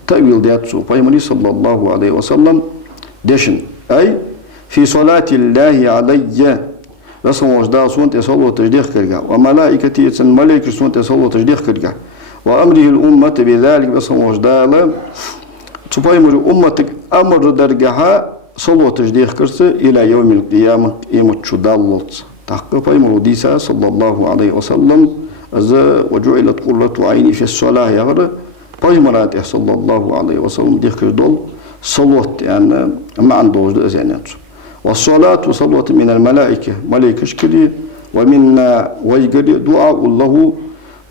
تأويل دياتسو فايمني صلى الله عليه وسلم ديشن أي في صلاة الله علي رسم وجداء سونت يصلوا تجديخ كرقا وملائكتي يتسن ملائكة سونت يصلوا تجديخ كرقا وأمره الأمة بذلك رسم وجداء تفايمر أمتك أمر درقها صلوا تجديخ كرس إلى يوم القيامة إيمة شدالوت تحقق فايمر ديسا صلى الله عليه وسلم وجعلت قرة عيني في الصلاة يغرى بيمرات صلى الله عليه وسلم ديكر دول صلوة يعني ما عندوش أزيانات والصلاة صلوة من الملائكة ملائكة شكلي ومنا ويجري دعاء الله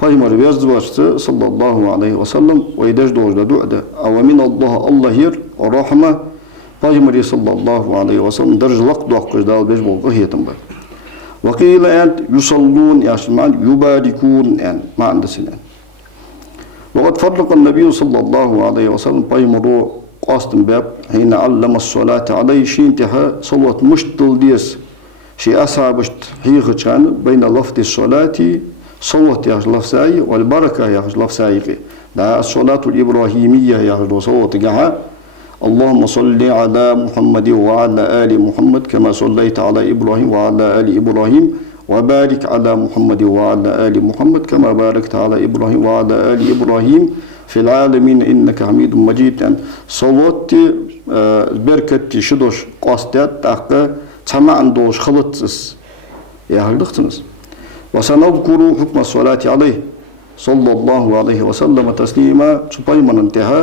بيمر بيزوجت صلى الله عليه وسلم ويدش دوج دعاء أو من الله ير ورحمة بيمر صلى الله عليه وسلم درج لق دعاء دال بيجبو قهية تنبال وقيل أن يصلون يشمعون يباركون يعني ما عند سنان وقد فرق النبي صلى الله عليه وسلم بيمرو قاستن باب حين علم الصلاة عليه شي انتهى صلاة مشتل ديس شي أصابشت حيخ كان بين لفظ الصلاة صلاة يخش لفظاي والبركة يخش لفظاي لا الصلاة الإبراهيمية يخش صلاة قاها اللهم صل على محمد وعلى آل محمد كما صليت على إبراهيم وعلى آل إبراهيم وبارك على محمد وعلى آل محمد كما باركت على إبراهيم وعلى آل إبراهيم في العالمين إنك حميد مجيد صلاة بركة شدوش قاستات تحقى تما عندوش خلطس يا هلدختنس وسنذكر حكم الصلاة عليه صلى الله عليه وسلم تسليما تباي من انتهى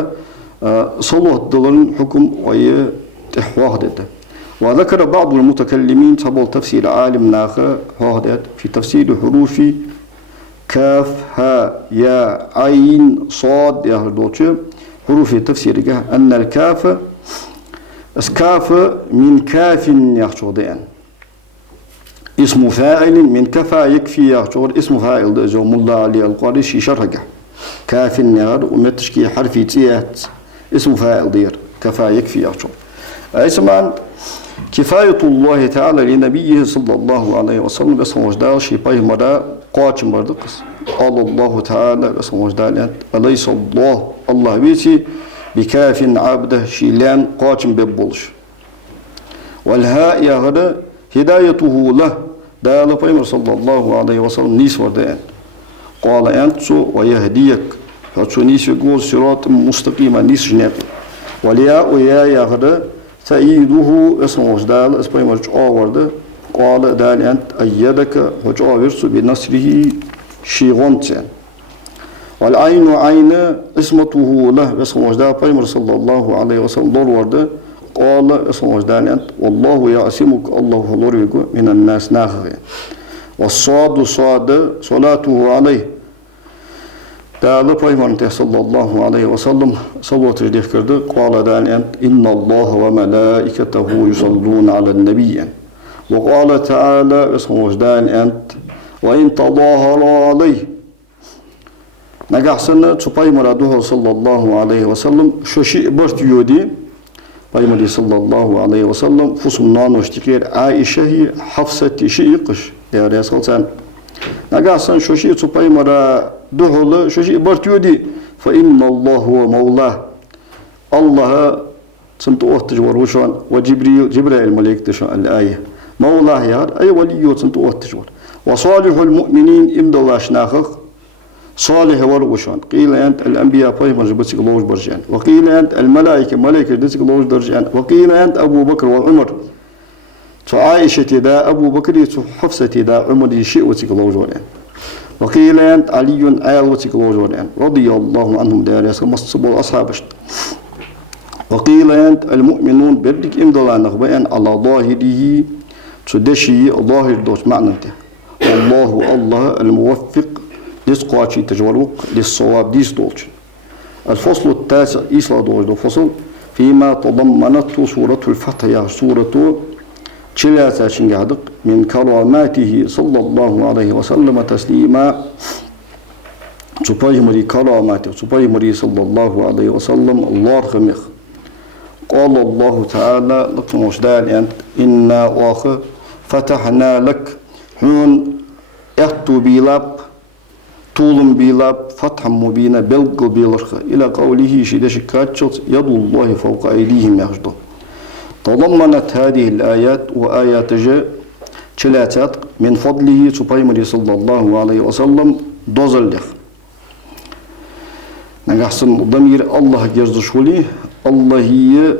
صلوة دلن حكم وهي تحواهدت. وذكر بعض المتكلمين تبول تفسير عالم ناخر في تفسير حروف كاف ها يا عين صاد يا هردوتش حروف التفسير أن الكاف اسكاف من كاف يحشودين اسم فاعل من كفى يكفي يحشود اسم فاعل ده جو ملا علي القارشي شرحه كاف يهر ومتشكي حرفي تيات اسم فاعل دير كفى يكفي يحشود اسمان كفاية الله تعالى لنبيه صلى الله عليه وسلم بس وجدال شي باي مرا قاش مردقس قال الله تعالى بس وجدال أليس الله بيتي بكاف عبده شيلان قاچم ببولش والهاء يا غدا هدايته له دال پیغمبر صلى الله عليه وسلم نيس وردان قال انتو ويهديك فتو نيس يقول صراط مستقيم نيس جناب والياء يا غدا تأييده اسم وجدال اسم پیغمبر ورد قال دال انت ايدك وجاورس بنصره شيغونتين والعين عين اسمته له اسم وجدال پیغمبر صلى الله عليه وسلم دور ورد قال اسم وجدال انت والله يعصمك الله لوريك من الناس ناخر والصاد صاد صلاته عليه دال پیغمبر صلى الله عليه وسلم صلوة الذكر قال دال انت ان الله وملائكته يصلون على النبي وقال تعالى اسم وجدال انت وان تظاهر عليه نجحسنا تباي مراده صلى الله عليه وسلم شو شيء برت يودي باي صلى الله عليه وسلم فصلنا نشتكير عائشة هي حفصة شيء قش يا رسول الله نجحسنا شو شيء تباي مراده شو شيء برت يودي فإن الله هو مولاه الله سنتوه تجور وشان وجبريل الملك تشان الآية مولاه يا أي ولي سنتوه تجور وصالح المؤمنين إمد الله شناخخ صالح ورغشان قيل أنت الأنبياء فهم جبتك الله برجان وقيل أنت الملائكة ملائكة جبتك الله درجان وقيل أنت أبو بكر وعمر فعائشة دا أبو بكر حفصة دا عمر شيء وتك الله جوان وقيل أنت علي آل وتك الله جوان رضي الله عنهم دار مصب الأصحاب وقيل أنت المؤمنون بدك إمدلا نخبئن على ظاهره تدشي ظاهر دوش معنى الله الموفق لسقاطي تجوالوق للصواب ديس دولش الفصل التاسع إسلا دولش الفصل فيما تضمنته سورة الفتح يا سورة ثلاثة شنجادق من كراماته صلى الله عليه وسلم تسليما تبايمري كراماته تبايمري صلى الله عليه وسلم الله خمخ قال الله تعالى لكم وشدال أنت إنا واخ فتحنا لك حون احتو بيلاب طولم بيلاب فتحا مبينا بلغ بيلرخ إلى قوله شدش كاتشت يد الله فوق أيديهم يحجد تضمنت هذه الآيات وآيات جاء ثلاثات من فضله سبحانه صلى الله عليه وسلم دوزل لخ نحسن ضمير الله جرزشولي الله هي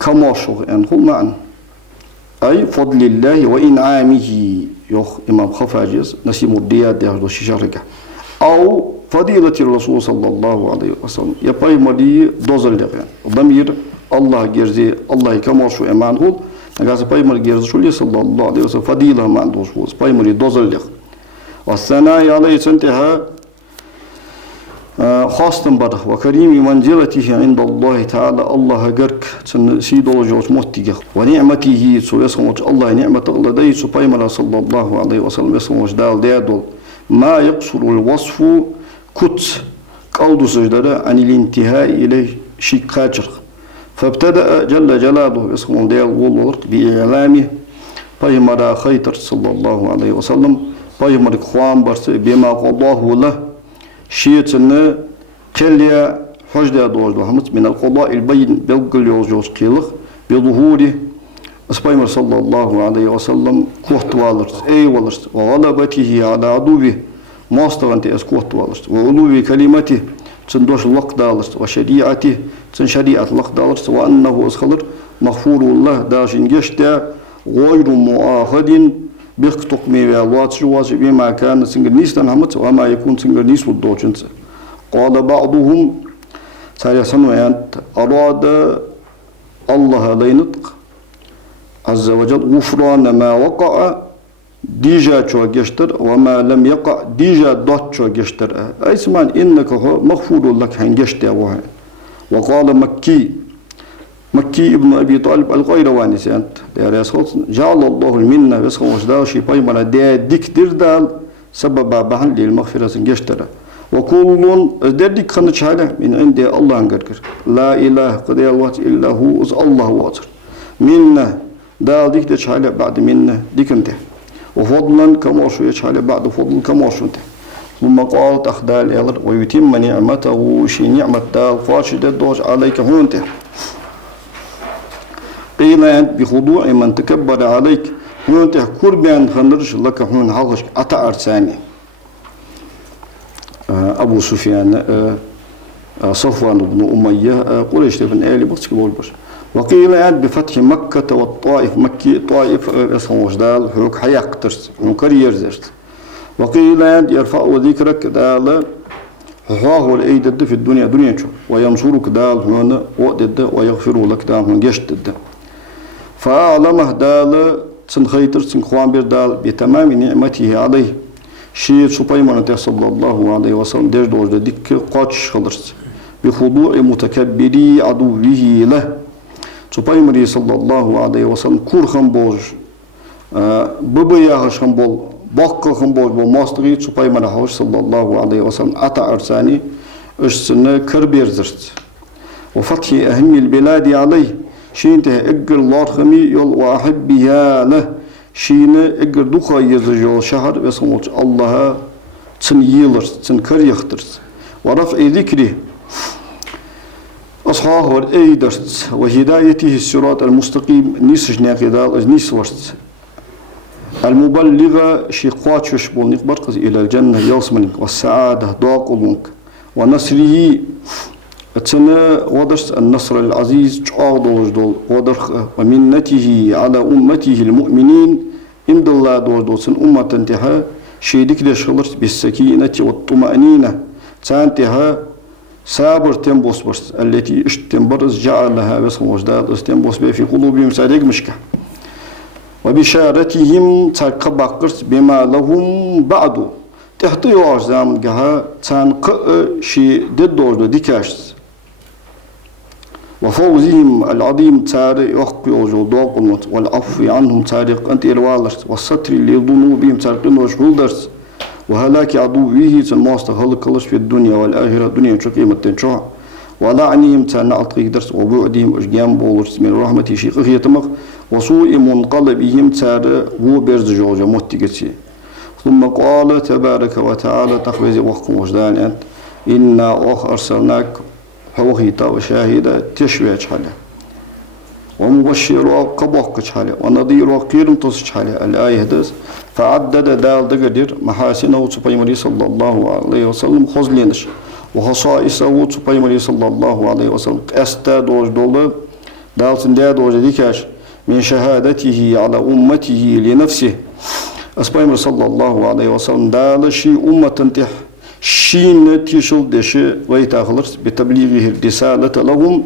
كما شغ أن هو معا أي فضل الله وإنعامه يخ إمام خفاجز نسيم الدياد يحجد الشجرة أو فضيلة الرسول صلى الله عليه وسلم يبقى مدي دوزل لغان ضمير الله جرزي الله كما شو إمان هو نقاس باي مر جرز شو صلى الله عليه وسلم فضيلة ما عندوش هو باي مر دوزل لغ والثناء عليه سنتها خاصة بره وكريم منزلته عند الله تعالى الله جرك سيدو جوج موتيجه ونعمته سويسموج الله نعمة الله داي باي مر صلى الله عليه وسلم يسموج دال ديادول ما يقصر الوصف كت قول سجدة عن الانتهاء إليه شيء قاجر فابتدأ جل جلاله اسمه ديال والله بإعلامه بيمر خيتر صلى الله عليه وسلم بيمر خوان برس بما قضاه له شيء كليا حجد دوج من القضاء البين بلقل يوجوز قيلخ بظهوره أسبايمر صلى الله عليه وسلم كوت والرت أي والرت وغلبته على عدوه ماستغنت أسكوت والرت وعلو كلمته تندوش لق دالرت وشريعته تن شريعة لق دالرت وأنه أسخلر مغفور الله داشن جشتا غير مؤاخذ بيخ تقمي والوات جواز بما كان سنجر نيستان همت وما يكون سنجر نيس والدوجنس قال بعضهم ساري سنوات أراد الله لا ينطق عز وجل غفران ما وقع ديجا شو جشتر وما لم يقع ديجا دوت شو جشتر أي سمان إنك هو مغفور لك هنجشت وقال مكي ابن أبي طالب الغيرواني سنت جعل الله المنة بس هو جدا شيء بايمنا ديك دردال سبب بحن للمغفرة سنجشتر وكل ذلك خنت شهادة من عند الله انقرقر لا إله قد يلوات إلا هو الله واصر منا دال ديك شهادة بعد منا ديك انت وفضلا كما شو شهادة بعد فضل كما شو انت ثم قال تخدال يلر ويتم نعمته شي نعمة دال فاشدة دوج عليك هو انت قيل أنت بخضوع من تكبر عليك هو انت كربان خنرش لك هون حلش أتعر ثاني أبو سفيان صفوان بن أمية قريش بن آل بس وقيل أن بفتح مكة والطائف مكي طائف اسمه وجدال حوك حياق ترس كرير زرت وقيل أن يرفع ذكرك دال هو الأيد في الدنيا دنيا شو وينصرك دال هنا وقد ويغفر لك دال هنا جشت فأعلمه دال سنخيتر سنخوان بير دال بتمام نعمته عليه شيء سبحانه صلى الله عليه وسلم دير دوج ديك قاتش خلص بخضوع متكبري عدوه له سبحانه صلى الله عليه وسلم كور خنبوج ببيا خنبول بق خنبوج بماستري سبحانه صلى الله عليه وسلم أتى أرساني أشسن كربير زرت وفتح أهم البلاد عليه شيء انتهى اقر لارخمي يول واحد بها له شينا اقر دوخا يزجو شهر بسموت الله تن يلرس تن كريخترس ورفع ذكره أصحاه والأيدرس وهدايته الصراط المستقيم نيسج ناقدال نيس ورس المبلغة شي قواتش بولنك برقز إلى الجنة يوصمنك والسعادة داقلنك ونصره تنا ودرس النصر العزيز جاودوج دول ودرخ ومنته على أمته المؤمنين إن الله دول سن أمة تنتهى شيدك لشغلت بالسكينة والطمأنينة تنتهى سابر تنبوس برس التي اشتنبرز جعلها بس وجداد استنبوس في قلوبهم صادق مشكة وبشارتهم تركبقرس بما لهم بعد تحتي وعزام جها تنق شي ددوج ديكاش وفوزهم العظيم تاري يحقي وجودوق الموت والعفو عنهم تاريق أنت الوالرس والستر لذنوبهم تارقين وشغل درس وهلاك عدوه تنماست هلقلش في الدنيا والآخرة الدنيا شقيمة تنشوع ولعنهم تنعطيق درس وبعدهم أشجام بولرس من رحمة شيخه يتمق وسوء منقلبهم تاري وبرز جوجة متقسي ثم قال تبارك وتعالى تخبز وقم وجدان أنت إنا أرسلناك حوغيتا وشاهدا تشوية حالة ومبشر قبوك حالة ونظير قيرم تصش حالة الآية دس فعدد دال دقدر محاسنه سبحانه صلى الله عليه وسلم خزلينش وخصائصه سبحانه صلى الله عليه وسلم أستا دوج دول دال سندا دوج ديكاش من شهادته على أمته لنفسه أسبايمر صلى الله عليه وسلم دال شي أمة تنتح شين تيشل دشي ويتاخلرس بتبليغه الرسالة لهم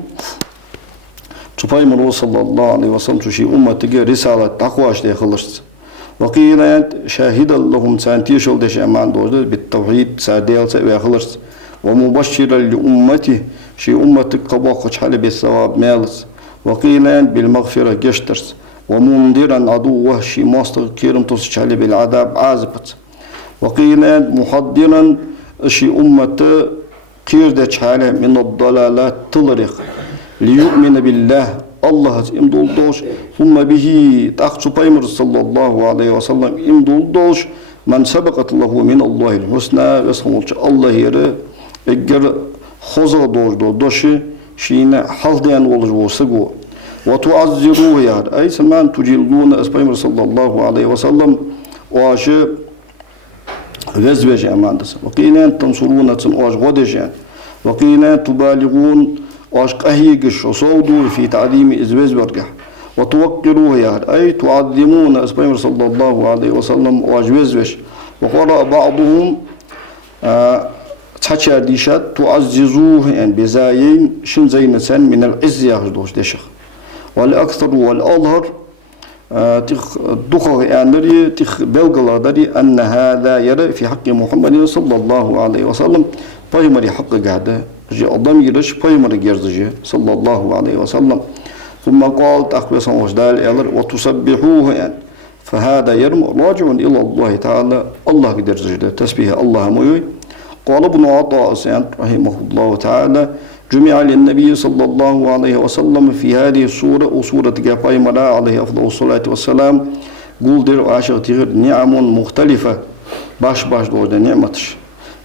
سبايمر صلى الله عليه وسلم شي أمة تجي رسالة تقواش ديخلرس وقيل شاهد لهم سانتيشل دشي أمان دوجد بالتوحيد ساديل سيخلرس ومبشرا لأمته شي أمة قباقش حالي بالثواب مالس وقيل بالمغفرة جشترس ومنذرا عدوه شي ماستر كيرم تصش عليه بالعذاب عازبت وقيل محضرا شي أمة قيردش حاله من الضلالات تلرق ليؤمن بالله الله امدول دوش ثم به تأخذ بايمر صلى الله عليه وسلم امدول دوش من سبقت له من الله الحسنى يسمولش الله يرى اجر خوزا دوشي شينا حلدين والجوسقو وتعزروه يعني أي سمان تجلدون أسبايمر صلى الله عليه وسلم واش غزوج أماندس وقيل تنصرون واش غدج وقيل تبالغون واش قهيقش وصودوا في تعليم إزواج برجع وتوقروه يعني أي تعظمون أسبوعين صلى الله عليه وسلم واجوزوش. وقرأ بعضهم تحشى ديشات تعززوه يعني بزاين شن زين سن من العز يخدوش دشخ. والأكثر والأظهر تخ دخل يعني تخ بلغلا دري أن هذا يرى في حق محمد صلى الله عليه وسلم بايمري حق قاعدة جاء ضميرش بايمري جرزجة صلى الله عليه وسلم. ثم قال تأخذ سموجدال إلر وتسبحوه يعني فهذا يرم راجع إلى الله تعالى الله قدر زجده تسبيح الله موي. قال ابن عطاء رحمه الله تعالى جمع للنبي صلى الله عليه وسلم في هذه السورة وسورة جاباي مرا عليه أفضل الصلاة والسلام قول دير عاشر تغير نعم مختلفة باش دور نعمتش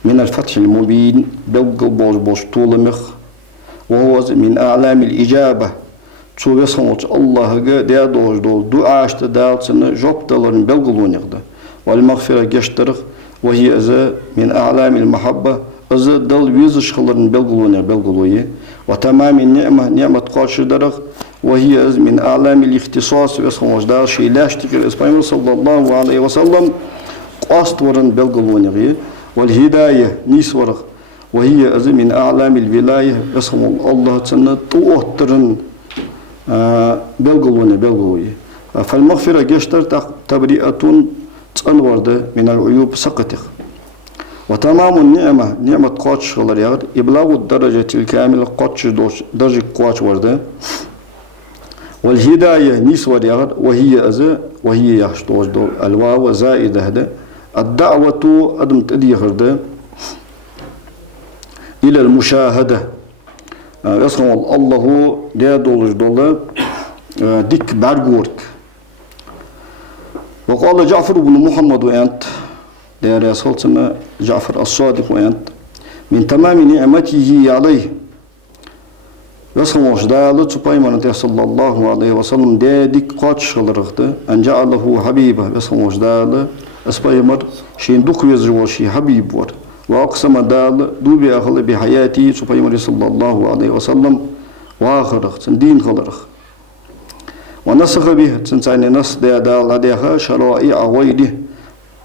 من الفتح المبين دوق بوش طولمخ وهو من أعلام الإجابة تسوي صمت الله ديا دور دعاش تدال سنة جوب دلرن بلغلون يقدر والمغفرة جشترخ وهي أزا من أعلام المحبة أزا دل ويزش خلرن بلغلوية وتمام النعمة نعمة قادش درخ وهي أز من أعلام الاختصاص ويسخن وجدار شيء لا اشتكر إسماعيل صلى الله عليه وسلم قاست ورن بلغلونية والهداية نيس ورخ وهي أز من أعلام الولاية يسخن الله تسنى توترن بلغلوية فالمغفرة جشتر تبرئة تنورد من العيوب سقطه. وتمام النعمة نعمة قاتش غلريار إبلاغ الدرجة الكاملة قاتش درجة قاتش ورده. والهداية نيس وريار وهي يحشد وجد الواو زائدة هذا الدعوة أدم تديخر إلى المشاهدة يسمى الله لا دول ديك بارغورك. وقال جعفر بن محمد وأنت دير يسولتنا جعفر الصادق وأنت من تمام نعمته عليه يسمى وجدال تبايمان صلى الله عليه وسلم ديك قاتش غلرغده أن جعله حبيبه يسمى وجدال أسبايمر شين دوك يزجور شي حبيب ور وأقسم دال دوبي أخل بحياتي تبايمان صلى الله عليه وسلم وآخرغ دين غلرغ. ونسخ به تنساني نص دال هديها شرائع غيره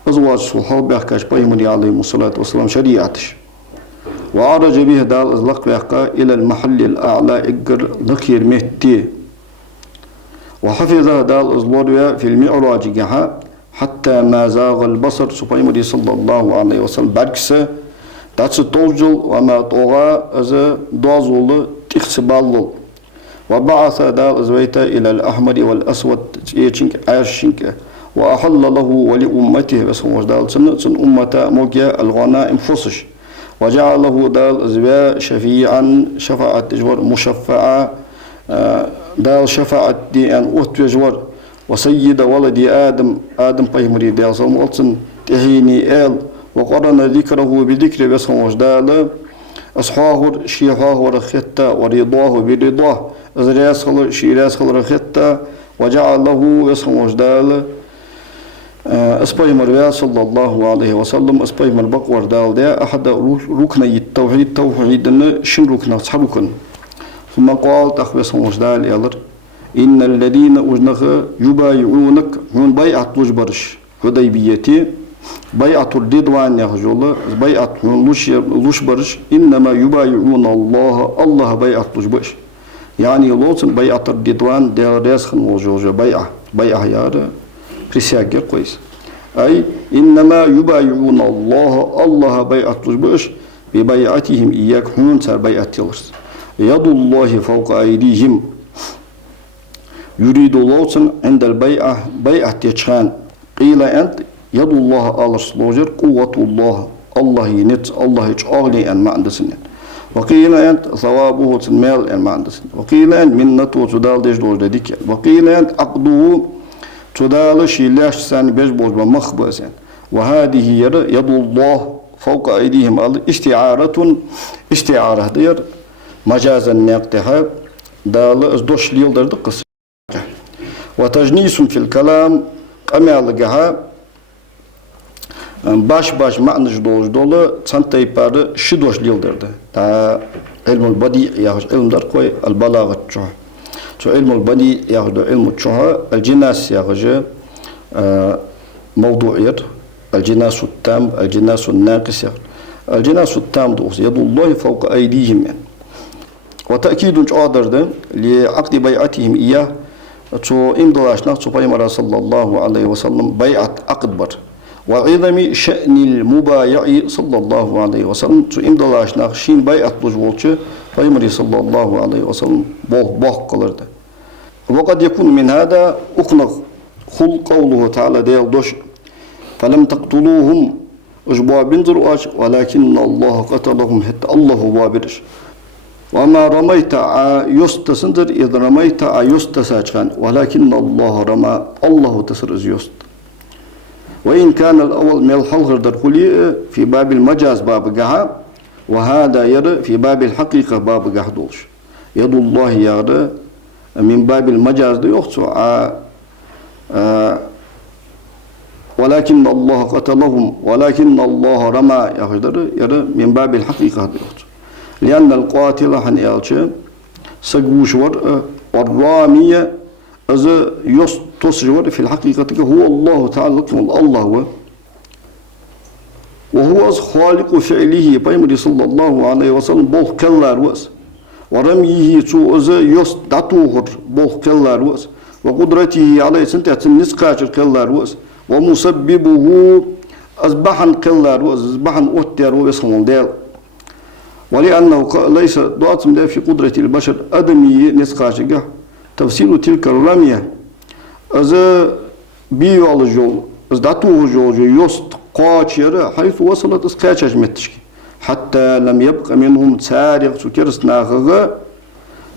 أزواج صحابه كاش بايمري عليه الصلاة والسلام شريعتش. وعرج به دال أزلق بيحكا إلى المحل الأعلى إقر نكير مهتي وحفظ دال أزلور في المعراج جها حتى ما زاغ البصر سبايمري صلى الله عليه وسلم بركسة تاتس توجل وما طغى أزا دوازول تخسبالل. وبعث دال أزويتا إلى الأحمر والأسود يشنك عاشنك وأحل له ولأمته بسم دال سن أمتا موجة الغنائم فصش وجعله دال أزواء شفيعا شفاعة تجور مشفعة دال شفاعة دي أن أتجور وسيد ولد آدم بيمري دال سن تهيني آل وقرن ذكره بذكر بسم دال أصحاه شيخاه ورختا ورضاه برضاه أزرياس خلر شيراس خلر ختا وجعله يسمى دال أسبايمر صلى الله عليه وسلم أسبايمر بقور دال ده أحد ركني التوحيد توحيدنا شن ركن صحركن. ثم قال تخبص دال يالر إن الذين أجنخ يبايعونك من بيعة وجبرش حديبيتي بيعة الرضوان يخجل بيعة لوش برش إنما يبايعون الله بيعة لوش برش يعني لوطن بيعة الرضوان ديال راسخن وجوجة بيعة يارا بريسياجر كويس أي إنما يبايعون الله بيعة لوش برش ببيعتهم إياك حون سار بيعة تلرس يد الله فوق أيديهم يريد لوطن عند البيعة بيعة يتشان قيل أنت يد الله على الصلوجر قوة الله ينت الله يجعلني أن ما عندسن وقيل أنت ثوابه تنمال أن ما عندسن وقيل أنت منته تدال ديش دوج ديك وقيل أنت عقده تدال شيلاش سان بيش بوج بمخبزين وهذه يد الله فوق أيديهم استعارة دير مجازا نقتها دال ازدوش ليل در دقص وتجنيس في الكلام أمال جها باش معنى جدوش دولة تنتهي بار شدوش ليل درده تا علم البديع يا علم در كوي البلاغة علم البديع ياخذ علم الشهى الجناس ياخذ موضوعية الجناس التام الجناس الناقص الجناس التام دوس يد الله فوق أيديهم يعني. وتأكيد قادر لعقد بيعتهم إياه تو إمضاشنا تو بيمر صلى الله عليه وسلم بيعة أكبر وعظم شأن المبايع صلى الله عليه وسلم تو إمضاشنا شين بيعة لجولش بيمر صلى الله عليه وسلم بوه قلرد. وقد يكون من هذا أخنق خل قوله تعالى ديال دوش فلم تقتلوهم أجبوا بنزر أش ولكن الله قتلهم حتى الله بابرش وما رميت يست سندر إذا رميت يست ساجان ولكن الله رمى الله تسر يست وإن كان الأول من الحلقة درخلي في باب المجاز باب جها وهذا يرى في باب الحقيقة باب جها دولش يد الله يرى من باب المجاز يخصو ولكن الله قتلهم ولكن الله رمى يرى من باب الحقيقة يخصو لأن القاتل حن يالشه سجوشور والرامية إذا يستصجور في الحقيقة هو الله تعالى الله وهو خالق فعله بيمر صلى الله عليه وسلم بول كلا رؤس ورميه تو إذا يسدعوه بول كلا رؤس وقدرته عليه سنتة نسقاش كلا رؤس ومسببه أصبحا كلا رؤس أصبحا أوتر ويسمون ديل ولأنه ليس ضعت من في قدرة البشر أدمي نسقاشقة تفسير تلك الرمية إذا بيو على الجول إذا دعتوه جول يست قاتشر حيث وصلت إسقاش متشكي حتى لم يبقى منهم سارق سكرس ناغغ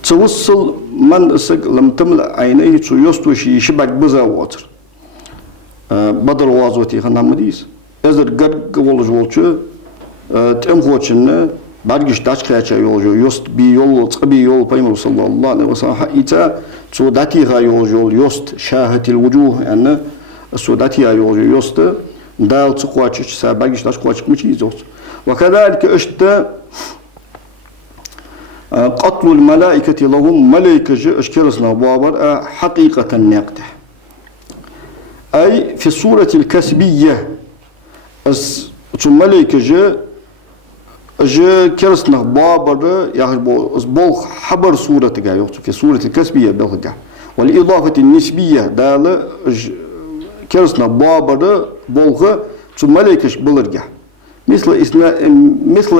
توصل من إسق لم تملأ عينيه يست وشي شبك بزا واتر بدر وازوتي خنا مديس إذا قرق والجولش تأمخوتشن bargish dachkacha yoljo yost bi yol tsabi yol paymer sallallahu aleyhi ve sellem haita so datiha yoljo yost shahatil wujuh yani so datiha yoljo yost dal tsqwach sa bargish dachkwach michi zot وكذلك اشت قتل الملائكة لهم ملائكة اشكرسنا بابر حقيقة ناقته أي في الصورة الكسبية ملائكة جا كرسنا بابر يعني بول حبر صورة جا في صورة الكسبية بلغة والإضافة النسبية دال كرسنا بابر بلغة ثم ملائكة بلرجع مثل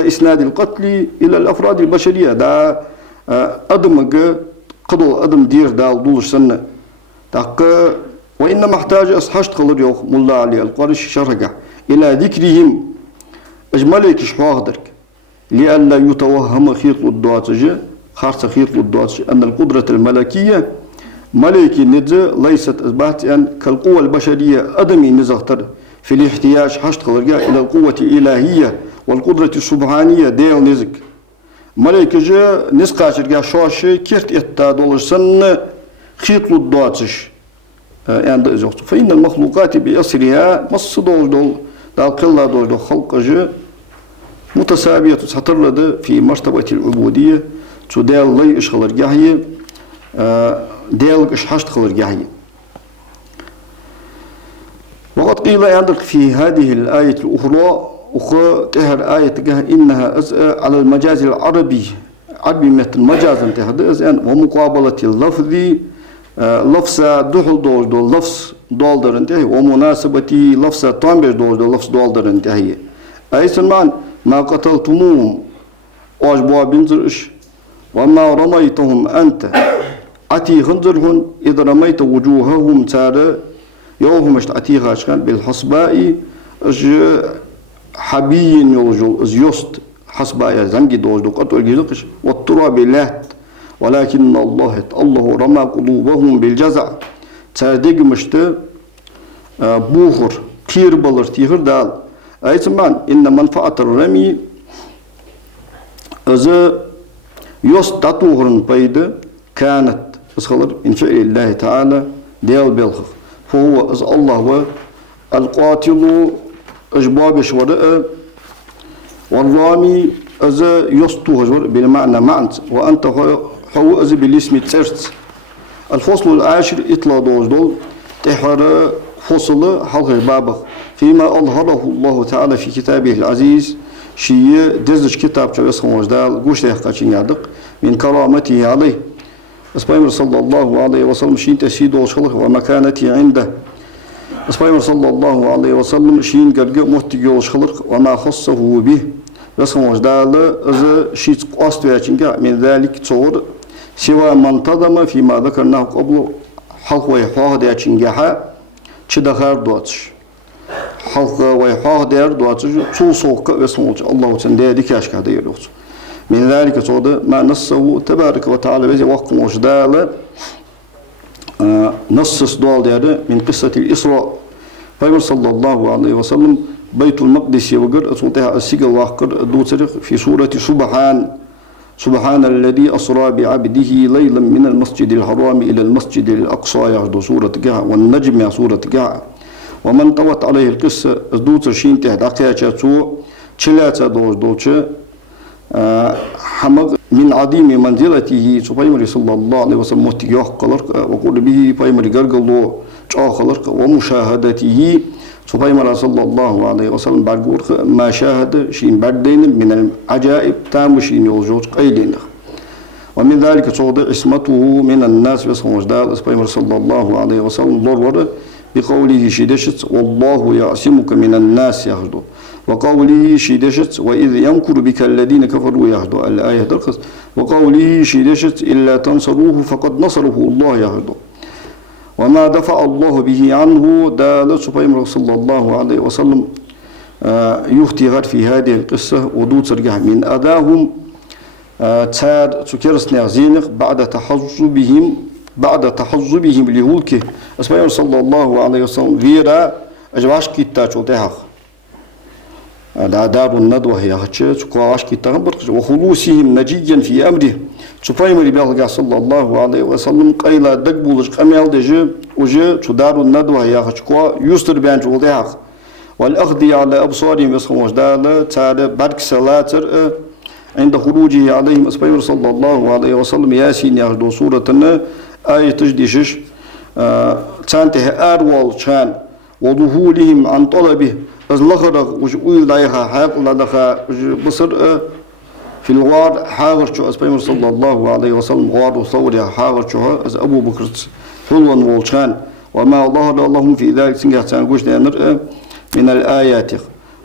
إسناد القتل إلى الأفراد البشرية دا أدم قدر أدم دير دال دولش سنة داك وإنما احتاج أصحاشت خلر يوخ ملا علي القارش شرقع إلى ذكرهم أجملك شواغدرك لئلا يتوهم خيط الدواتج خارس خيط الدواتج أن القدرة الملكية ملكي نجا ليست أثبات أن كالقوة البشرية أدمي نزغتر في الاحتياج حشت خلرجع إلى القوة الإلهية والقدرة السبحانية ديل نزق ملكي جا نسقاش رجع شاشة كيرت إتا دولار سنة خيط الدواتج يعني فإن المخلوقات بأسرها مص دول دال كلا دول خلق جا متساوية تتطرد في مرتبة العبودية تدال لي إشغل رجعية دال إشحشت خلر رجعية وقد قيل عندك في هذه الآية الأخرى تهر آية إنها على المجاز العربي عربي مثل مجاز انتهى ومقابلة اللفظ لفظ دخل دول لفظ دول در انتهي ومناسبة لفظ تنبير دول لفظ دول در انتهي أي سنمان ما قتلتموهم واجبوا بنزرش وما رميتهم أنت أتي خنزرهن إذا رميت وجوههم تارى يوهم أتي غاشكان بالحصباء حبي يوجو يست حصباء زنجي دوجو قطر جيزقش والتراب لات ولكن الله رمى قلوبهم بالجزع تردق مشت بوخر كير بلر تيخر دال أي زمان إن منفعة الرمي إذا يستطوهرن بيد كانت اسخلر من فعل الله تعالى ديال بالخ فهو إذ الله القاتل إجباب شوراء والرامي إذا يستوهر بالمعنى معنت وأنت هو إذا بالاسم تسرت الفصل العاشر إطلاع دوزدول تحر فصل حلق بابخ فيما أظهره الله تعالى في كتابه العزيز شيء دزج كتاب جوز خموجدال قوش تحقاقين يعدق من كرامته عليه أسبايمر صلى الله عليه وسلم شين تسيد وشلخ ومكانته عنده أسبايمر صلى الله عليه وسلم شين قرق محتق وشلخ وما خصه به رسم وجدال إذا شيء قاستوية من ذلك تصور سوى من انتظم فيما ذكرناه قبل حلق ويحوه دي أتشنجحا تشدخار دواتش حلق ويحوه دير دواتش تصوصوك رسم الله تندي ديكاش كهده يروت من ذلك تصور ما نصه تبارك وتعالى بذي وقت وجدال نصص دول دير من قصة الإسراء فيقول صلى الله عليه وسلم بيت المقدس يوقر أصوتها السيق الواقر دوترق في سورة سبحان الذي أسرى بعبده ليلا من المسجد الحرام إلى المسجد الأقصى يعد سورة قاع والنجم يا سورة قاع ومن طوت عليه القصة دوتر شين تحت أقيا تو تشلاتا دوتش حمق من عظيم منزلته سبحانه صلى الله عليه وسلم متجاه قلق وقول به بايمري قرقلو قلق ومشاهدته سبحانه صلى الله عليه وسلم بعد ما شاهد شين بعدين من العجائب تام شين يوجد قيلين ومن ذلك صود عصمته من الناس بسم وجدال سبحانه صلى الله عليه وسلم ضرور بقوله شدشت والله يعصمك من الناس يهدو وقوله شدشت وإذ يمكر بك الذين كفروا يهدو الآية درقص وقوله شدشت إلا تنصروه فقد نصره الله يهدو وما دفع الله به عنه دال سبحانه صلى الله عليه وسلم يختغر في هذه القصة ودود سرقها من أداهم تار تكرسنا زينق بعد تحزبهم لهولك سبحانه صلى الله عليه وسلم فيرا أجواش كتا شوتها دار الندوة هي هتش كواش كتا وخلوصهم نجيا في أمره سبحانه ربيع صلى الله عليه وسلم قيل دقبولج قميل دجي وجي تدار الندوة هي هتشكوا يستر بين جولدها والأخذ على أبصارهم يسخموش دال تعالى برك سلاتر عند خروجه عليهم سبحانه صلى الله عليه وسلم ياسين يهدو سورة آية تجديشش تانته أروال كان وظهورهم عن طلبه از لخرق وجؤيل دايها حاق لدخا بصر في الغار حاغر شو أسبايمر صلى الله عليه وسلم غار وصورها حاغر شو از أبو بكر حلوان والشان وما ظهر اللهم في ذلك سنجح تانقوش من الآيات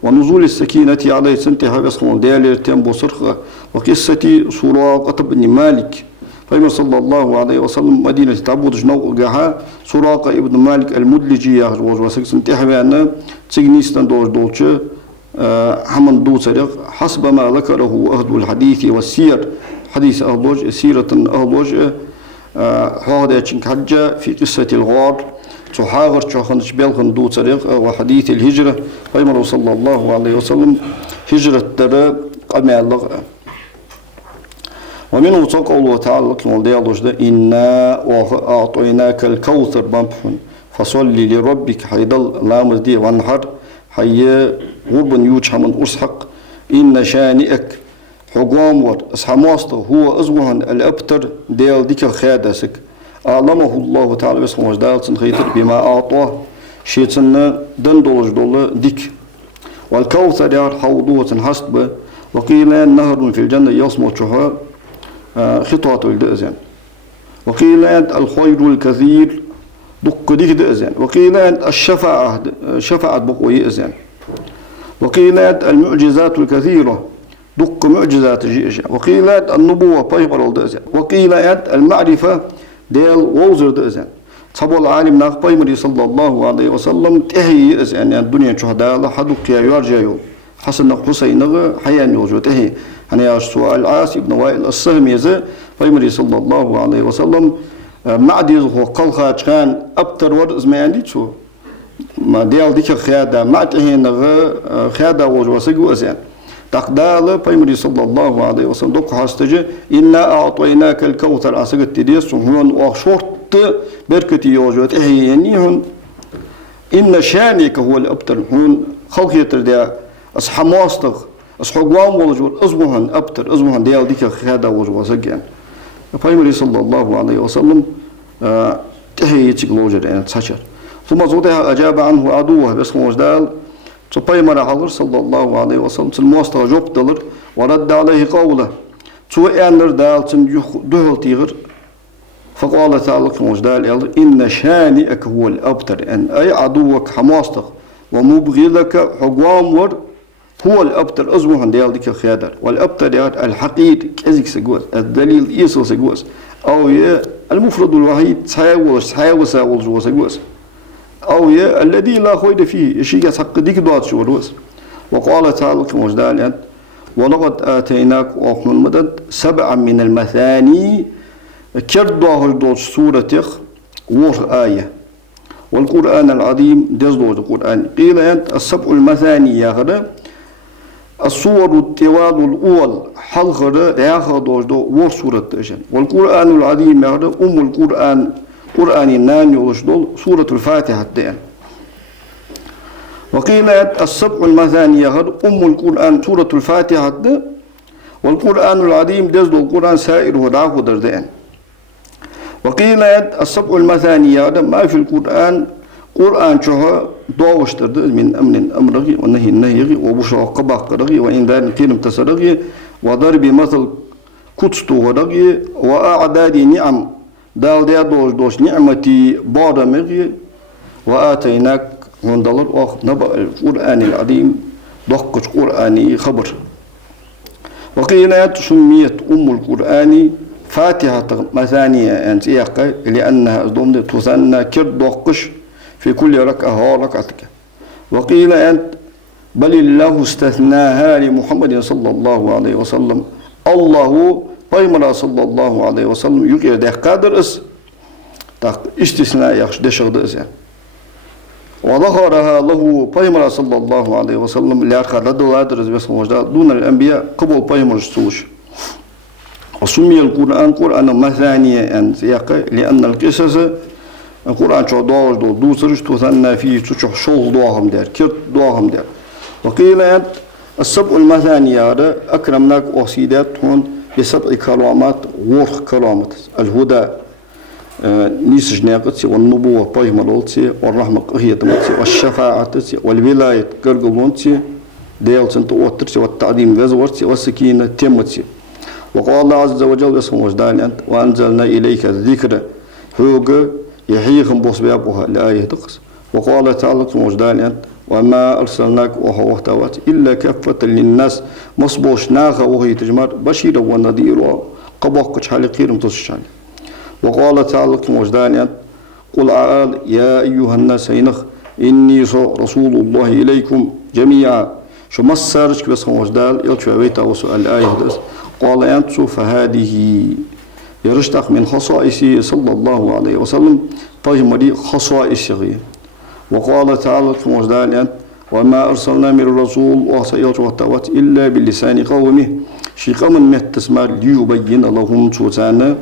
ونزول السكينة عليه سنتها بسخون ديالي تنبو صرخة وقصة سراقة بن مالك فإما صلى الله عليه وسلم مدينة تعبد جنو قاها سراقة ابن مالك المدلجي وسك سنتها بأن تسجنيستان دوش حمن دو سرق حسب ما ذكره أهل الحديث والسير حديث أهلوج سيرة أهلوج هذا حجة في قصة الغار تحاغر تشخنش بيلخن دو سرق وحديث الهجرة فإما صلى الله عليه وسلم هجرة ترى قمع اللغة ومنه تقول تعالى إنا أعطيناك الكوثر بامبحن فصل لربك حيدل لامز دي وانحر حي غربا يوجح من أسحق إن شانئك حقوام ور أسحماست هو أزوهن الأبتر ديال ديك خادسك أعلمه الله تعالى بسم وجدال سنخيتر بما أعطاه شيطان دندولج دول ديك والكوثر يار حوضوة حسب وقيل نهر في الجنة يصمت شهر خطوات الدأزان وقيل الخير الكثير دق ديك دأزان وقيل الشفاعة بقوي أزان وقيل المعجزات الكثيرة دق معجزات جيجا وقيل النبوة بايبر الدأزان وقيل المعرفة ديال ووزر دأزان صبو العالم ناق بايمري صلى الله عليه وسلم تهي أزان يعني الدنيا شهداء لحدك يا يارجيو حسن حسين حيان يوجو تهي أنا سؤال العاص ابن وائل السهمي ذا فيمري صلى الله عليه وسلم معدي هو قل خاج كان أبتر ورد زمان ديتشو ما ديال ديك خيادة معتهين خيادة وجوسجو أزين تقدال فيمري صلى الله عليه وسلم دوك حاستجي إنا أعطيناك الكوثر أسقط تديس هون وشرط بركتي يوجو تهينيهم إن شانك هو الأبتر هون خلق يتردي أصحماستغ أصحقوام والجور أزمهن أبتر أزمهن ديال ديك خيادة وجوسجين فيمري صلى الله عليه وسلم تهيئ لوجر يعني تشر ثم زودها أجاب عنه عدوه بس موجدال تبايمر على صلى الله عليه وسلم الموستر جوب دلر ورد عليه قوله سوء أنر دال دهل تيغر فقال تعالى موجدال إن شانئك هو الأبتر أن أي عدوك حماستك ومبغي لك حقوام ور هو الأبتر أزمه ديال ديك الخيادر والأبتر يعني الحقيقي كذلك سجوز الدليل يسوع سجوز أو المفرد الوحيد ساول جو سجوز أو الذي لا خير فيه شيء حق ديك دوات شو وقال تعالى كمجدال ولقد آتيناك أخن المدد 7 من المثاني كردوه الدوش سورة وور آية والقرآن العظيم دزدوج القرآن قيل السبع المثاني يا غدا الصور التواد الأول حلقة ياخذ دوج وور سورة تجن والقرآن العظيم يا غدا القرآن قرآن النان يوجد سورة الفاتحة دين وقيل السبع المثاني يا غدا القرآن سورة الفاتحة والقرآن العظيم دزدو القرآن سائره داخل دردين وقيل السبع المثاني هذا ما في القرآن قرآن شها دوشترد من أمن أمرغي ونهي النهي وبشرى قبق رغي وإنذار كلم تسرغي وضرب مثل كتستو رغي وأعداد نعم دال ديا دوش نعمتي بارمغي وآتيناك من دلر نبأ القرآن العظيم دقش قرآني خبر وقيل سميت القرآن فاتحة مثانية أنت لأنها ضمن تثنى كردوقش في كل ركعة ركعتك وقيل أنت بل الله استثناها لمحمد صلى الله عليه وسلم الله بيمرا صلى الله عليه وسلم يقول ده قادر استثناء يخش ده شغل يعني وظهرها له بيمرا صلى الله عليه وسلم لأخذ لدل بس موجود دون الأنبياء قبل بيمر السوش وسمي القرآن قرآن مثانية لأن القصص القرآن شو دوش دوسرش تثنى فيه تشوف شو دوهم دار كرت دوهم دار وقيل السبع المثانية هذا أكرمناك أصيدات هون بسبع كلامات ورخ كلامات الهدى نيس جناقتي والنبوة بايمالولتي والرحمة قهيتمتي والشفاعة والولاية قرقبونتي ديالتنت وترتي والتعظيم غزورتي والسكينة تمتي وقال الله عز وجل اسمه وجدان وأنزلنا إليك الذكر هوغ يحييهم بوس بيابوها لآية تقص وقال تعالى وجدان وما أرسلناك وهو وحتوات إلا كافة للناس مصبوش ناخا وهي تجمر بشيرا ونذيرا قبوك حالقير متصشان وقال تعالى وجدان قل عال يا أيها الناس إني رسول الله إليكم جميعا شو مسارك بس وجدان يلتشوا بيتا وسؤال الآية درس قال أنتم فهذه يرشتق من خصائصه صلى الله عليه وسلم فهمري خصائصه وقال تعالى كمجدان وما أرسلنا من الرسول وسيط وتوات إلا باللسان قومه شيء من متسمى ليبين لهم توتانا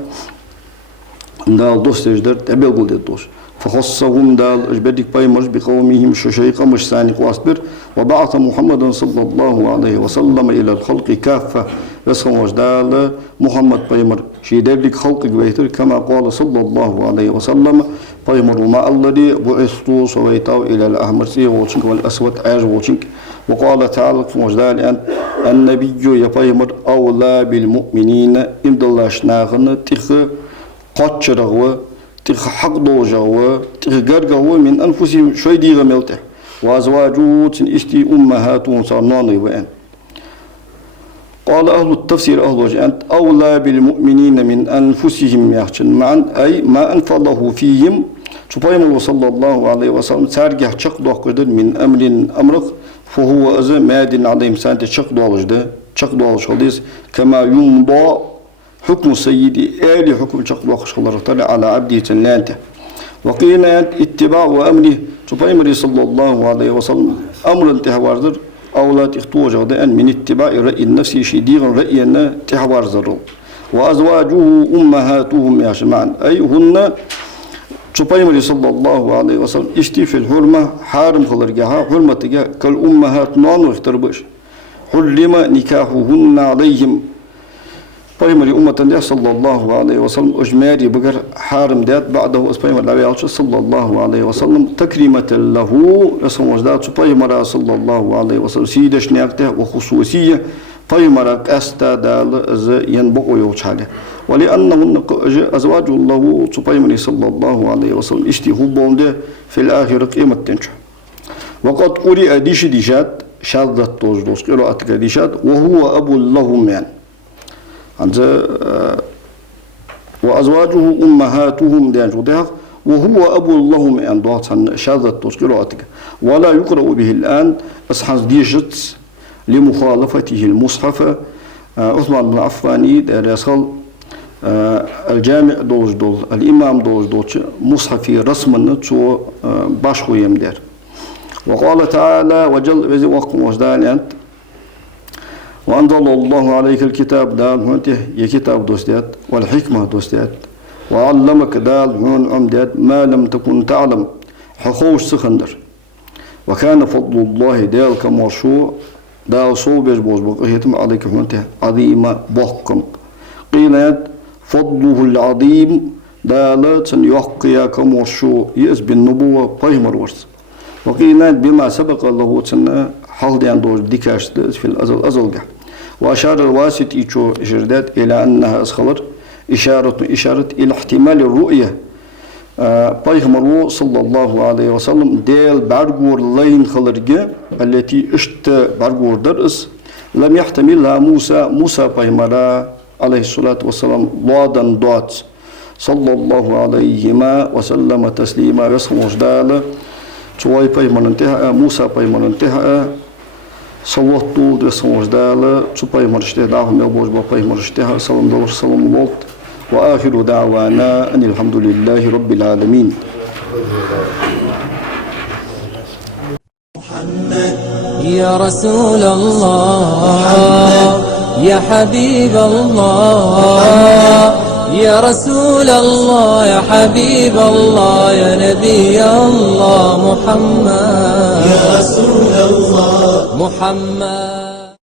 دال دوست جدر تبل قلت دوست فخصهم دال أجبدك بايمرج بقومهم شيقا مش ثاني قواصبر وبعث محمد صلى الله عليه وسلم إلى الخلق كافة يسخن وجدال محمد بايمر شي دبلك خلق بيتر كما قال صلى الله عليه وسلم بايمر وما الذي بعثت صويته إلى الأحمر وشنك والأسود عاج وشنك وقال تعالى وجدال أن النبي يا بايمر أولى بالمؤمنين إن الله شناغن تخ قاتشرغوا تخ حق دوجوا تخ غرغوا من أنفسهم شوي ديغ ملته وأزواجه تنشتي أمهاتهم صارنان وأن قال أهل التفسير أهل وجه أولى بالمؤمنين من أنفسهم يحشن معا أي ما أنفضه فيهم سبحانه صلى الله عليه وسلم تارجح شق قدر من أمر أمرق فهو أذى ماد عليهم سانت شق دوجده شق دوجه كما يمضى حكم سيدي آل حكم شق دوجه على عبده تنانته وقيل اتباع أمره سبحانه صلى الله عليه وسلم أمر انتهى أولى تختوج غداء من اتباع رأي النفس شديغا رأينا تحوار زرو وأزواجه أمهاتهم يا جماعة أي هن سبحانه صلى الله عليه وسلم اشتي في الحرمة حارم خلرجها حرمة كالأمهات نان واختربش حرم نكاحهن عليهم Paymari ummatan de sallallahu aleyhi ve sellem ujmari bıgır harim det ba'dahu paymar lavi alçı sallallahu aleyhi ve sellem takrimeten lahu resmojda tu paymara sallallahu aleyhi ve sellem sideş niyakte ve hususiye paymara kasta dal az yen bu oyu çale ve li annahu azwajullahu tu paymari sallallahu aleyhi ve sellem istihu bonde fil ahiret kıyametten çu ve kad quri dişi dişat şaddat tozdos qiraat dişat ve huve abul lahum yani وأزواجه أمهاتهم ديان جودها وهو أبو اللهم أن دواتن شاذت تذكراتك ولا يقرأ به الآن أصحاب ديشت لمخالفته المصحف عثمان بن عفان رسال الجامع دوز الإمام دوز مصحفي رسما تو باشخو يمدر وقال تعالى وجل بزي وقم وجدان أنت وأنزل الله عليك الكتاب دال هونته يكتاب دوستيات والحكمة دوستيات وعلمك دال هون عمدات ما لم تكن تعلم حخوش سخندر وكان فضل الله دال كمرشوع دال صوبش بوز بقيتم عليك هونته عظيمة بحكم قيل فضله العظيم دال تن يحقيا كمرشوع يأس بالنبوة بيمر ورس وقيل بما سبق الله تن حال ديان دوز ديكاش في الأزل وأشار الواسطي جردات إلى أنها أسخلر إشارة إلى احتمال الرؤية پیغمبر صلى الله عليه وسلم ديل برغور لين خلرجة التي اشت برغور درس لم يحتملها موسى پیغمبر عليه الصلاة والسلام وعدا دوات صلى الله عليهما وسلم تسليما رسم وجدال شوي پیغمبر انتهى موسى پیغمبر انتهى صلواتو رسم وجدال شو پیغمبر اشتهى ملبوج با پیغمبر اشتهى سلام دور سلام الله وآخر دعوانا أن الحمد لله رب العالمين. محمد يا رسول الله يا حبيب الله يا رسول الله يا حبيب الله يا نبي الله محمد يا رسول الله محمد